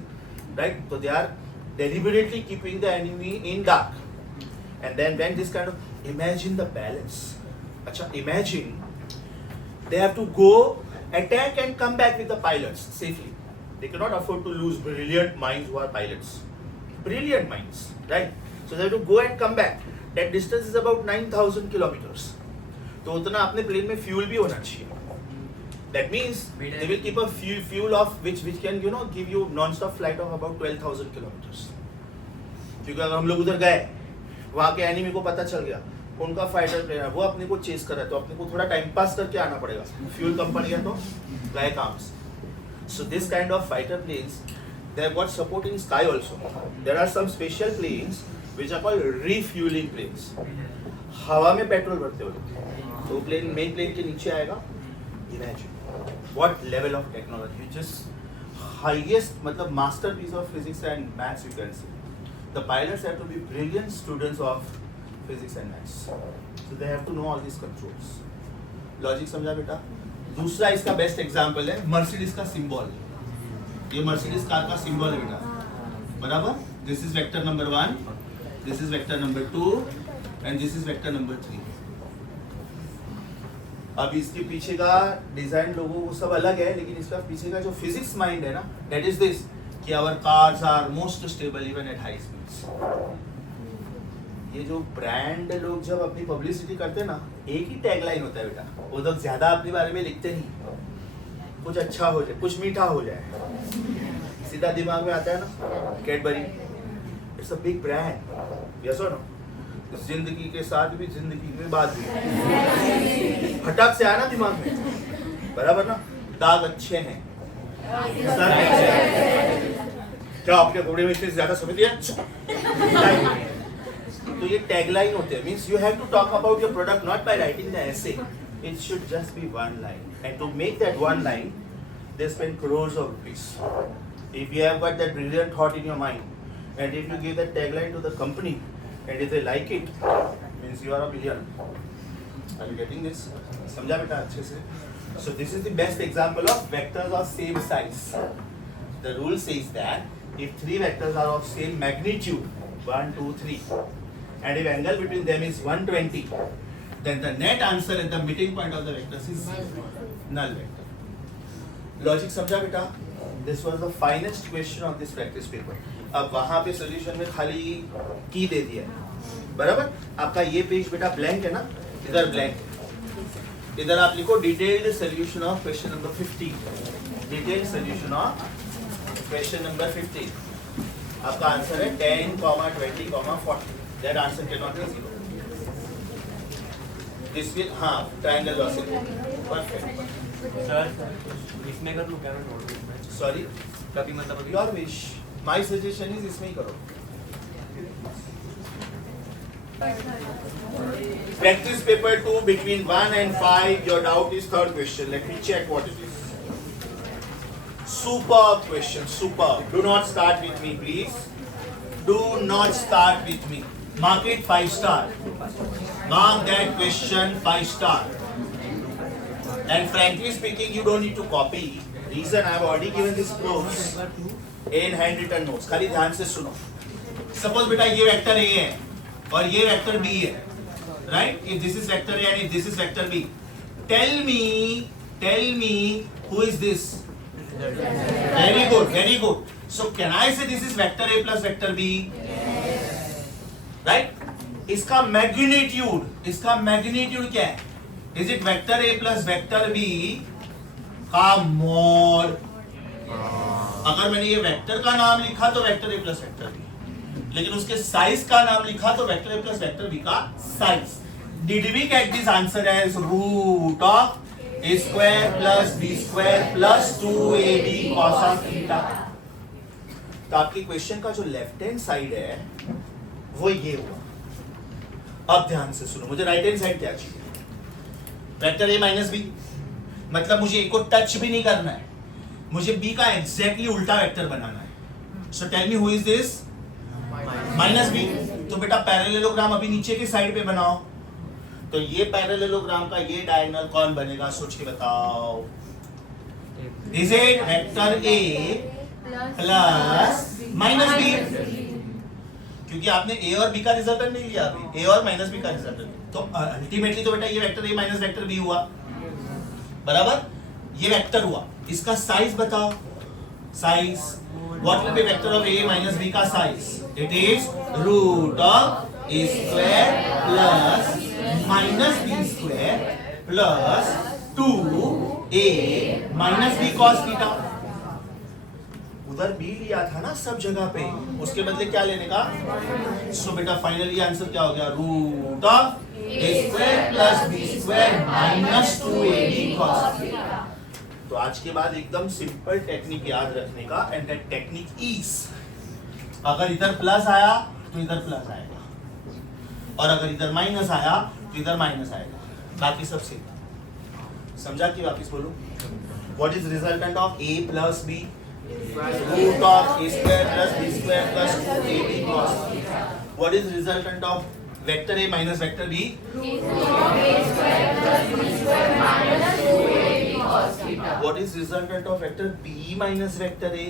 राइट? तो they are deliberately keeping the enemy in dark. And then when this kind of, imagine the balance. Acha, imagine they have to go attack and come back with the pilots safely. They cannot afford to lose brilliant minds who are pilots. Brilliant minds, right? So they have to go and come back. That distance is about 9,000 kilometers. तो उतना अपने plane में fuel भी होना चाहिए. That means they will keep a fuel of which can give you non-stop flight of about 12,000 kilometers. क्योंकि अगर हम लोग उधर गए, वहाँ के एनिमी को पता चल गया उनका फाइटर प्लेन है, वो अपने को चेस कर रहा है, तो अपने को थोड़ा टाइम पास करके आना पड़ेगा. फ्यूल कम पड़ गया तो गए काम से. So this kind of fighter planes, they have got support in sky also. There are some special planes which are called refueling planes. हवा में पेट्रोल भरते हो तो प्लेन मेन प्लेन के नीचे आएगा. Imagine what level of technology, which is highest, मतलब masterpiece of physics and maths you can say. The pilots have to be brilliant students of physics and maths. So they have to know all these controls. Logic समझा बेटा? दूसरा इसका best example है Mercedes का symbol. ये Mercedes car का symbol है बेटा, बराबर? This is vector number 1, this is vector number 2 and this is vector number 3. अब इसके पीछे का डिजाइन लोगों को सब अलग है, लेकिन इसका पीछे का जो फिजिक्स माइंड है ना, दैट इज दिस कि our cars are most stable even at high speeds. ये जो ब्रांड लोग जब अपनी पब्लिसिटी करते हैं ना, एक ही टैगलाइन होता है बेटा, वो लोग ज्यादा अपने बारे में लिखते नहीं. कुछ अच्छा हो जाए, कुछ मीठा हो जाए, सीधा दिमाग में आता है ना, Cadbury. It's a big brand, yes और नो? जिंदगी के साथ भी, जिंदगी के बाद भी, फटाक से आया ना दिमाग में, बराबर ना? दाग अच्छे हैं, क्या आपके घोड़े में इतने ज्यादा समझ लिया? तो ये टैगलाइन होते हैं. Means you have to talk about your product not by writing the essay. It should just be one line, and to make that one line they spend crores of rupees. If you have got that brilliant thought in your mind, and if you give that tagline to the company, and if they like it, means you are a billionaire. Are you getting this? समझा बेटा अच्छे से? So this is the best example of vectors of same size. The rule says that if 3 vectors are of same magnitude, 1, 2, 3, and if angle between them is 120, then the net answer at the meeting point of the vectors is null vector. Logic समझा बेटा? This was the finest question of this practice paper. अब वहाँ पे solution में खाली की दे दिया है, बराबर? आपका ये पेज बेटा ब्लैंक है ना, इधर ब्लैंक. इधर आप लिखो detailed solution of question number 15. Detailed solution of question number 15. आपका आंसर है 10, 20, 40. That answer can not be 0. This will, हाँ, ट्रायंगल लॉजिक. परफेक्ट. सर इसमें कर लूँ क्या मैं नोट में? सॉरी, कभी मतलब your wish. My suggestion is इसमें ही करो. Practice paper 2 between 1 and 5. Your doubt is third question. Let me check what it is. Superb question. Superb. Do not start with me, please. Do not start with me. Mark it 5 star. Mark that question 5 star. And frankly speaking, you don't need to copy. Reason I have already given this notes in handwritten notes. खाली ध्यान से सुनो. Suppose बेटा ये vector A है और ये vector B है, right? If this is vector A and if this is vector B, tell me who is this? Very good, very good. So can I say this is vector A plus vector B? Yes. Right? इसका magnitude क्या है? Is it vector A plus vector B का मोड? अगर मैंने ये vector का नाम लिखा तो vector A plus vector B. लेकिन उसके साइज का नाम लिखा तो vector A plus vector B का size. Did we get this answer as root of a square plus b square plus 2ab cos of theta? तो आपकी क्वेश्चन का जो लेफ्ट हैंड साइड है वो ये हुआ. अब ध्यान से सुनो, मुझे राइट हैंड साइड क्या चाहिए? Vector a minus B. मतलब मुझे a को टच भी नहीं करना है, मुझे b का एग्जैक्टली उल्टा वेक्टर बनाना है. So tell me who is this? Minus B. तो बेटा पैरेललोग्राम अभी नीचे के साइड पे बनाओ. तो ये पैरेललोग्राम का ये डायगोनल कौन बनेगा? सोच के बताओ. Is it vector A plus minus B? क्योंकि आपने ए और बी का रिजल्टेंट नहीं लिया अभी, ए और माइनस बी का रिजल्टेंट. तो अल्टीमेटली तो बेटा ये vector A minus vector B हुआ, बराबर. ये वेक्टर हुआ, इसका साइज बताओ. Size what will be vector of A minus B का size? It is root of A square plus minus B square plus 2a minus B cos theta. उधर B लिया था ना सब जगह पे, उसके बदले क्या लेने का? सो बेटा फाइनली आंसर क्या हो गया? Root of a square plus b square minus 2ab cos theta. तो आज के बाद एकदम सिंपल टेक्निक याद रखने का, एंड दैट टेक्निक इज, अगर इधर प्लस आया तो इधर प्लस आएगा, और अगर इधर माइनस आया तो इधर माइनस आएगा. बाकी सब सेम. समझा कि वापस बोलूं? What is resultant of a plus b? Root of a square plus b square plus 2ab cos theta. What is resultant of vector a minus vector b? What is resultant of vector b minus vector a?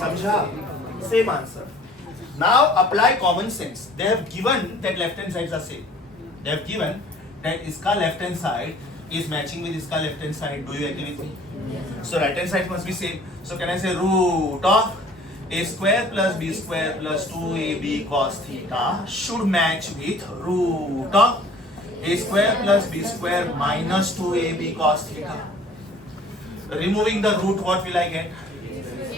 समझा? Same answer. Now apply common sense. They have given that left hand sides are same. They have given that इसका left hand side is matching with इसका left hand side. Do you agree with me? Yes. So right hand side must be same. So can I say root of a square plus b square plus 2ab cos theta should match with root of a square plus b square minus 2ab cos theta. Removing the root, what will I get?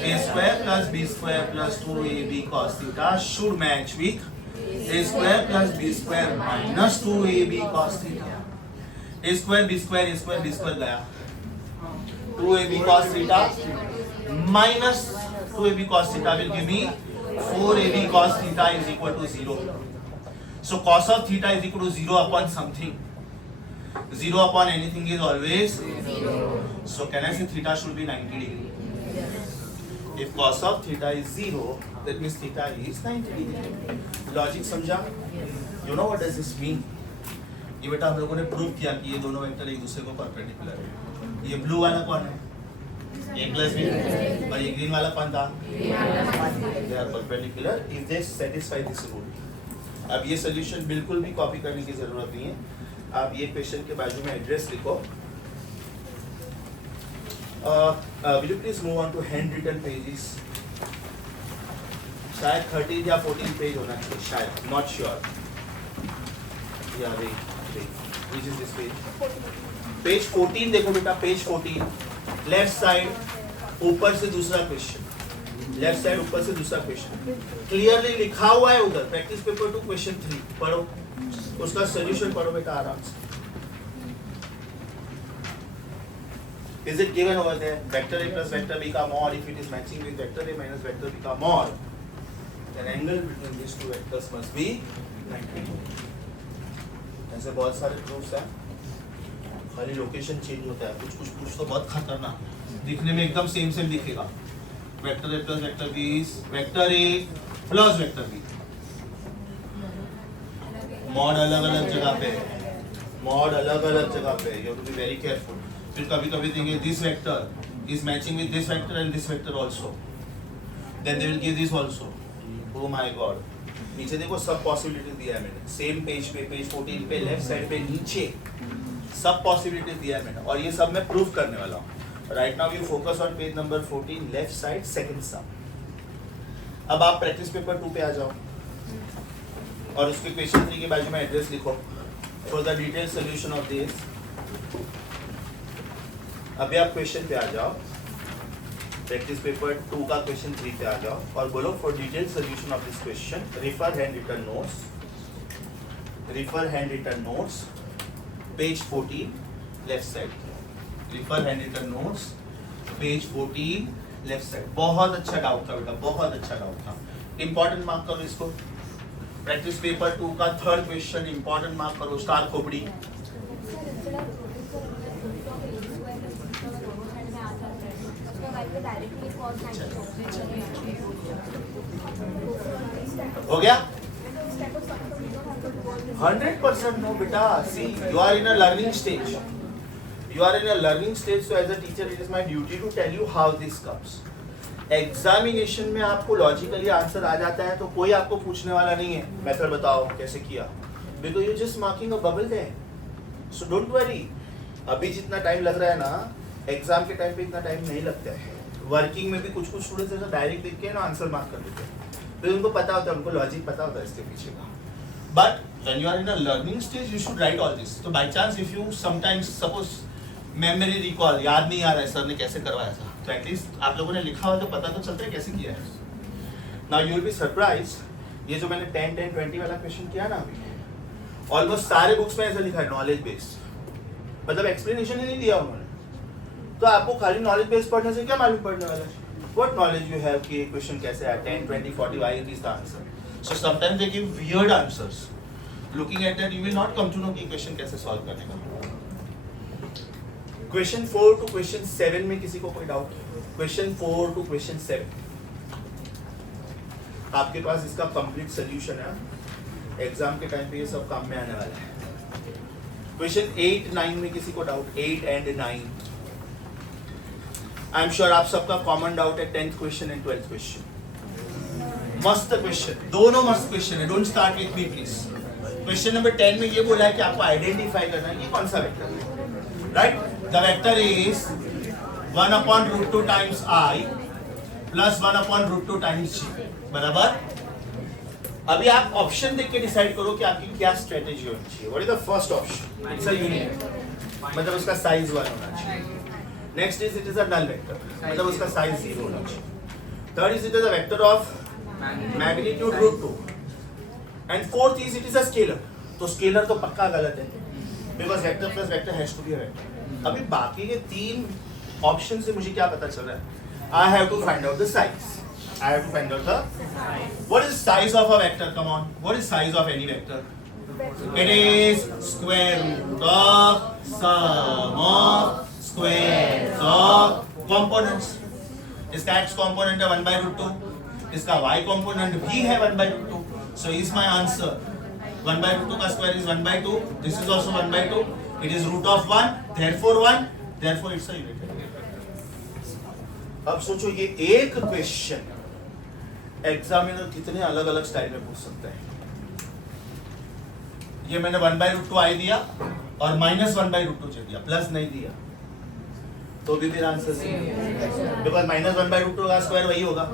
A square plus b square plus 2ab cos theta should match with a square plus b square minus 2ab cos theta. A square b square गया. 2ab cos theta minus 2ab cos theta will give me 4ab cos theta is equal to 0. So cos of theta is equal to 0 upon something. 0 upon anything is always 0. So can I say theta should be 90 degree? If cos of theta is 0, that means theta is 90 degree. Logic समझा? You know what does this mean? ये बेटा हम लोगों ने prove किया कि ये दोनों वेक्टर एक दूसरे को परपेंडिकुलर है. ये ब्लू वाला कौन है? a plus B. और ये ग्रीन वाला कौन था? They are perpendicular if they satisfy this rule. अब ये सोल्यूशन बिल्कुल भी कॉपी करने की जरूरत नहीं है. आप ये क्वेश्चन के बाजू में एड्रेस लिखो. Will you please move on to handwritten pages? शायद 13 या 14 पेज होना चाहिए शायद, not sure. Yeah, wait. Which is this page? Page 14 देखो बेटा, page 14. Left side ऊपर से दूसरा क्वेश्चन. Left side ऊपर से दूसरा क्वेश्चन. Clearly लिखा हुआ है उधर. Practice paper 2 question 3 पढ़ो. उसका solution पढ़ो बेटा आराम से. Is it given over there? Vector a plus vector b का mod, if it is matching with vector a minus vector b का mod, then angle between these two vectors must be 90 degree. ऐसे बहुत सारे proofs हैं. खाली location change होता है. कुछ तो बहुत खतरनाक. दिखने में एकदम सेम दिखेगा. Vector a plus vector b is vector a plus vector b. mod अलग-अलग जगह पे है. mod अलग-अलग जगह पे है. You have to be very careful. फिर कभी देंगे this vector is matching with this vector and this vector also. Then they will give this also. Oh my God. नीचे देखो सब पॉसिबिलिटीज दिया है मैंने. सेम पेज पे, पेज 14 पे, लेफ्ट साइड पे नीचे सब पॉसिबिलिटीज दिया है मैंने. और ये सब मैं प्रूव करने वाला हूँ. Right now you focus on page number 14 left side second सम. अब आप प्रैक्टिस पेपर 2 पे आ जाओ और उसके क्वेश्चन 3 के बाजू में एड्रेस लिखो for the detail solution of this. अभी आप क्वेश्चन पे आ जाओ. प्रैक्टिस पेपर 2 का क्वेश्चन 3 पे आ जाओ और बोलो for detail solution of this question refer hand written notes page 14 left side. Refer hand written notes page 14 left side. बहुत अच्छा डाउट था बेटा, बहुत अच्छा डाउट था। इंपॉर्टेंट मार्क करो इसको। प्रैक्टिस पेपर 2 का 3rd क्वेश्चन इंपॉर्टेंट मार्क करो, स्टार खोपड़ी। हो गया? 100% no बेटा। See, you are in a learning stage. So as a teacher, it is my duty to tell you how this comes. Examination में आपको लॉजिकली आंसर आ जाता है तो कोई आपको पूछने वाला नहीं है मेथड बताओ कैसे किया, because you just marking a bubble there, so don't worry. अभी जितना टाइम लग रहा है ना, एग्जाम के टाइम पे इतना टाइम नहीं लगता है। वर्किंग में भी कुछ स्टूडेंट्स ऐसा डायरेक्ट देख के ना आंसर मार्क कर देते हैं, तो उनको पता होता है, उनको लॉजिक पता होता है इसके पीछे का। But when you are in a learning stage you should write all this. तो by chance if you sometimes suppose memory recall याद नहीं आ रहा है सर ने कैसे करवाया था, तो एटलीस्ट आप लोगों ने लिखा हो तो पता तो चलता है कैसे किया है। Now you will be surprise, ये जो मैंने 10 10 20 वाला क्वेश्चन किया ना अभी, ऑलमोस्ट सारे बुक्स में ऐसा लिखा है नॉलेज बेस्ड, मतलब एक्सप्लेनेशन ही नहीं दिया उन्होंने। तो आपको खाली नॉलेज बेस्ड पढ़ने से क्या मालूम पड़ने वाला है? व्हाट नॉलेज यू हैव कि क्वेश्चन कैसे आया, 10 20 40 why is the answer. So sometimes they give weird answers, looking at that you will not come to know कि क्वेश्चन कैसे सॉल्व करने का। क्वेश्चन 4 टू क्वेश्चन 7 में किसी को कोई डाउट? क्वेश्चन 4 टू क्वेश्चन 7 आपके पास इसका कंप्लीट सोल्यूशन है, एग्जाम के टाइम पे ये सब काम में आने वाला है। क्वेश्चन 8 9 में किसी को doubt? 8 and 9 I am sure आप सबका कॉमन डाउट है 10th question and 12th question. मस्त क्वेश्चन, दोनों मस्त क्वेश्चन है, don't start with me please. Question number 10 में ये बोला है कि आपको आइडेंटिफाई करना है कि कौन सा वेक्टर है, right? The vector is 1/√2 times i plus 1/√2 times g, बराबर। अभी आप ऑप्शन देख के डिसाइड करो कि आपकी क्या स्ट्रेटेजी होनी चाहिए। What is the first option? It's a unit, मतलब उसका साइज 1 होना चाहिए। Next is it is a null vector, मतलब उसका साइज 0 होना चाहिए। Third is it is a vector of magnitude √2 and fourth is it is a scalar. तो scalar तो पक्का गलत है, because vector plus vector has to be a vector. अभी बाकी के 3 ऑप्शन से मुझे क्या पता चल रहा है? I have to find out the size. I have to find out the what is size of a vector? Come on, what is size of any vector? It is square root of sum of squares of components. इसका x component है 1/√2, इसका y component भी है 1/√2. So is my answer 1/√2 का square is 1/2. This is also 1/2. It is root of 1, therefore 1, therefore it's a unit. अब सोचो ये एक क्वेश्चन एग्जामिनर कितने अलग अलग स्टाइल में पूछ सकता है। ये मैंने 1/√2 i दिया और -1/√2 j दिया, प्लस नहीं दिया, तो भी मेरा आंसर सेम, बिकॉज -1/√2 का स्क्वायर वही होगा।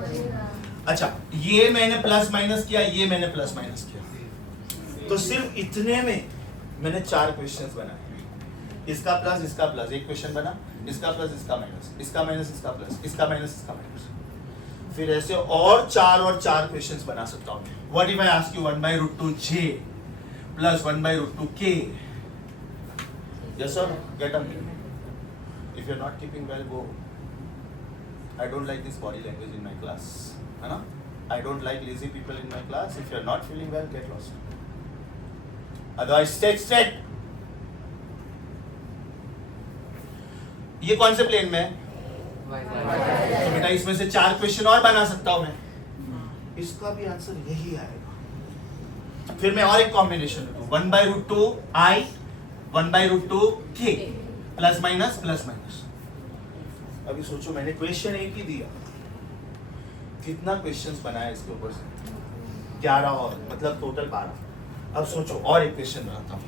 अच्छा, ये मैंने प्लस माइनस किया, ये मैंने प्लस माइनस किया, तो सिर्फ इतने में मैंने 4 क्वेश्चंस बनाए। इसका प्लस इसका प्लस, एक क्वेश्चन बना, इसका प्लस इसका माइनस, इसका माइनस इसका प्लस, इसका माइनस इसका माइनस, फिर ऐसे और 4 क्वेश्चंस बना सकता हूं। What if I ask you 1/√2 j plus 1/√2 k? Yes sir, get up. If you are not keeping well, go. I don't like this body language in my class, है ना? I don't like lazy people in my class. If you are not feeling well, get lost, otherwise straight. ये कौन से plane में है? तो बेटा इसमें से 4 क्वेश्चन और बना सकता हूं मैं, इसका भी आंसर यही आएगा। फिर मैं और एक कॉम्बिनेशन दूं, 1/√2 i 1/√2 k plus minus plus minus. अभी सोचो मैंने क्वेश्चन एक ही दिया, कितना क्वेश्चंस बनाया इसके ऊपर से? 11 और, मतलब टोटल 12। अब सोचो और एक क्वेश्चन बनाता हूँ।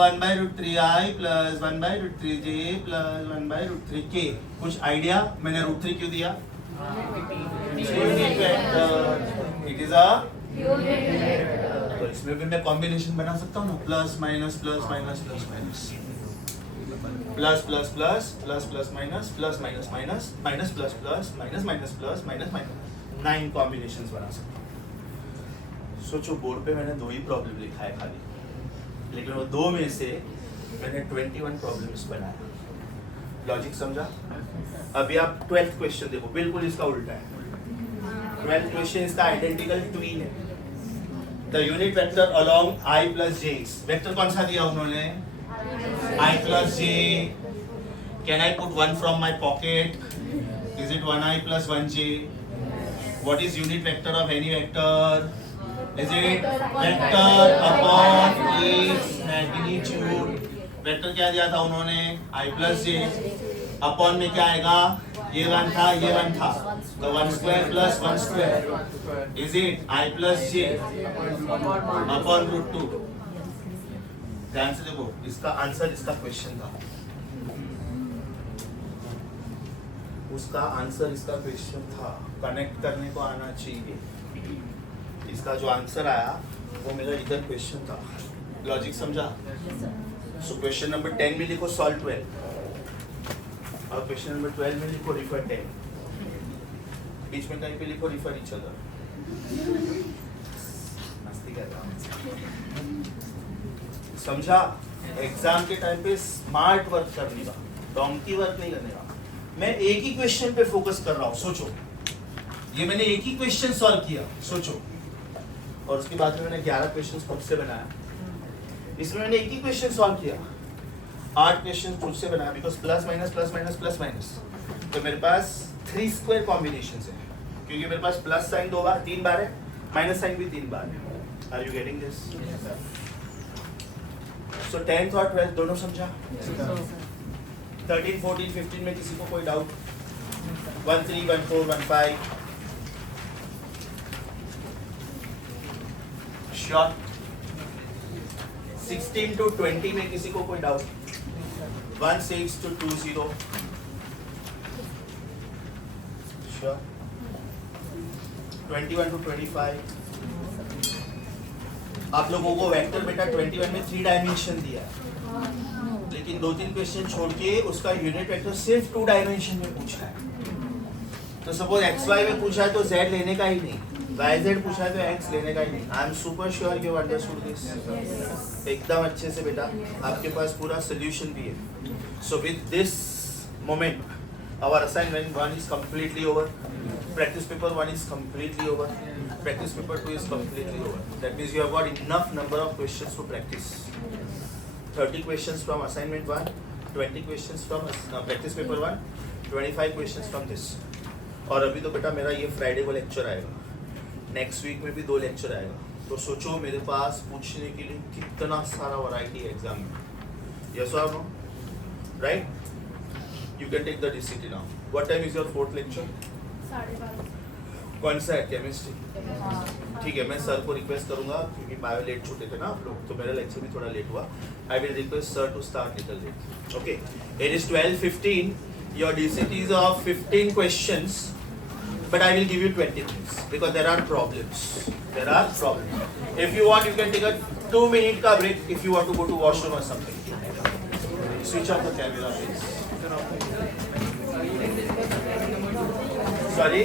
1/√3 i plus 1/√3 j plus 1/√3 k। कुछ आइडिया? मैंने √3 क्यों दिया? इट इज अ, तो इसमें भी मैं कॉम्बिनेशन बना सकता हूँ ना, plus minus plus minus plus minus. Plus plus plus plus plus minus plus minus minus minus plus plus minus minus plus minus minus 9 combinations बना सकते हैं। सोचो बोर्ड पे मैंने 2 ही प्रॉब्लम लिखा है खाली, लेकिन वो 2 में से मैंने 21 प्रॉब्लम्स बनाया। लॉजिक समझा? अभी आप 12th क्वेश्चन देखो, बिल्कुल इसका उल्टा है। 12th क्वेश्चन इसका आइडेंटिकल ट्विन है। The unit vector along i plus j, vector कौन सा दिया उन्होंने? I plus j. Can I put 1 from my pocket? Is it 1i plus 1j? What is unit vector of any vector? Is it vector upon its magnitude? Vector क्या दिया था उन्होंने? I plus j. Upon में क्या आएगा? ये 1 था, ये 1 था, तो 1 square plus 1 square. Is it I plus j upon root 2? ध्यान से देखो, इसका आंसर इसका क्वेश्चन था, उसका आंसर इसका क्वेश्चन था। कनेक्ट करने को आना चाहिए। इसका जो आंसर आया वो मेरा इधर क्वेश्चन था। लॉजिक समझा? सो क्वेश्चन नंबर 10 में लिखो सॉल्व 12 और क्वेश्चन नंबर 12 में लिखो रिफर 10। बीच में कहीं पे लिखो रिफर ईच अदर। मस्ती कर रहा हूँ। समझा? एग्जाम के टाइम पे स्मार्ट वर्क करने का, डोंकी वर्क नहीं करने का। मैं एक ही क्वेश्चन पे फोकस कर रहा हूँ। सोचो, ये मैंने एक ही क्वेश्चन सॉल्व किया, सोचो, और उसके बाद में मैंने 11 क्वेश्चन खुद से बनाया। इसमें मैंने एक ही क्वेश्चन सॉल्व किया, 8 क्वेश्चन खुद से बनाया, because plus minus plus minus plus minus. तो मेरे पास 3 स्क्वायर कॉम्बिनेशन है, क्योंकि मेरे पास प्लस साइन 2 बार 3 बार है, माइनस साइन भी 3 बार है। Are you getting this? So 10th और 12th दोनों समझा? 13, 14, 15 में किसी को कोई डाउट? 1, 3, 1, 4, 1, 5 श्योर? 16 to 20 में किसी को कोई डाउट? 1, 6 to 2, 0 sure? 21 to 25 आप लोगों को वेक्टर बेटा 21 में 3 डायमेंशन दिया है, लेकिन 2-3 क्वेश्चन छोड़ के उसका यूनिट वेक्टर सिर्फ 2 डायमेंशन में पूछा है। तो सपोज XY में पूछा है तो Z लेने का ही नहीं, YZ पूछा है तो X लेने का ही नहीं। I am super sure you understood this एकदम अच्छे से बेटा, आपके पास पूरा सोल्यूशन भी है। So with this moment our assignment 1 is completely over, practice paper 1 is completely over, practice paper 2 is completely over. That means you have got enough number of questions to practice. 30 questions from assignment 1, 20 questions from practice paper 1, 25 questions from this. और अभी तो बेटा मेरा ये Friday को lecture आएगा, next week में भी 2 लेक्चर आएगा। तो सोचो मेरे पास पूछने के लिए कितना सारा वैरायटी है एग्जाम में। यस और no? Right? You can take the DCT now. What time is your 4th lecture? 12:30। कौन सा है? केमिस्ट्री। ठीक है, मैं सर को रिक्वेस्ट करूंगा, क्योंकि बायो लेट छूटे थे ना आप लोग, तो मेरा लेक्चर भी थोड़ा लेट हुआ। I will request sir to start little late. Okay, it is 12:15. Your DCT is of 15 questions, but I will give you 20 minutes because there are problems. There are problems. If you want, you can take a 2-minute का break if you want to go to washroom or something. Switch off the camera, please. Sorry?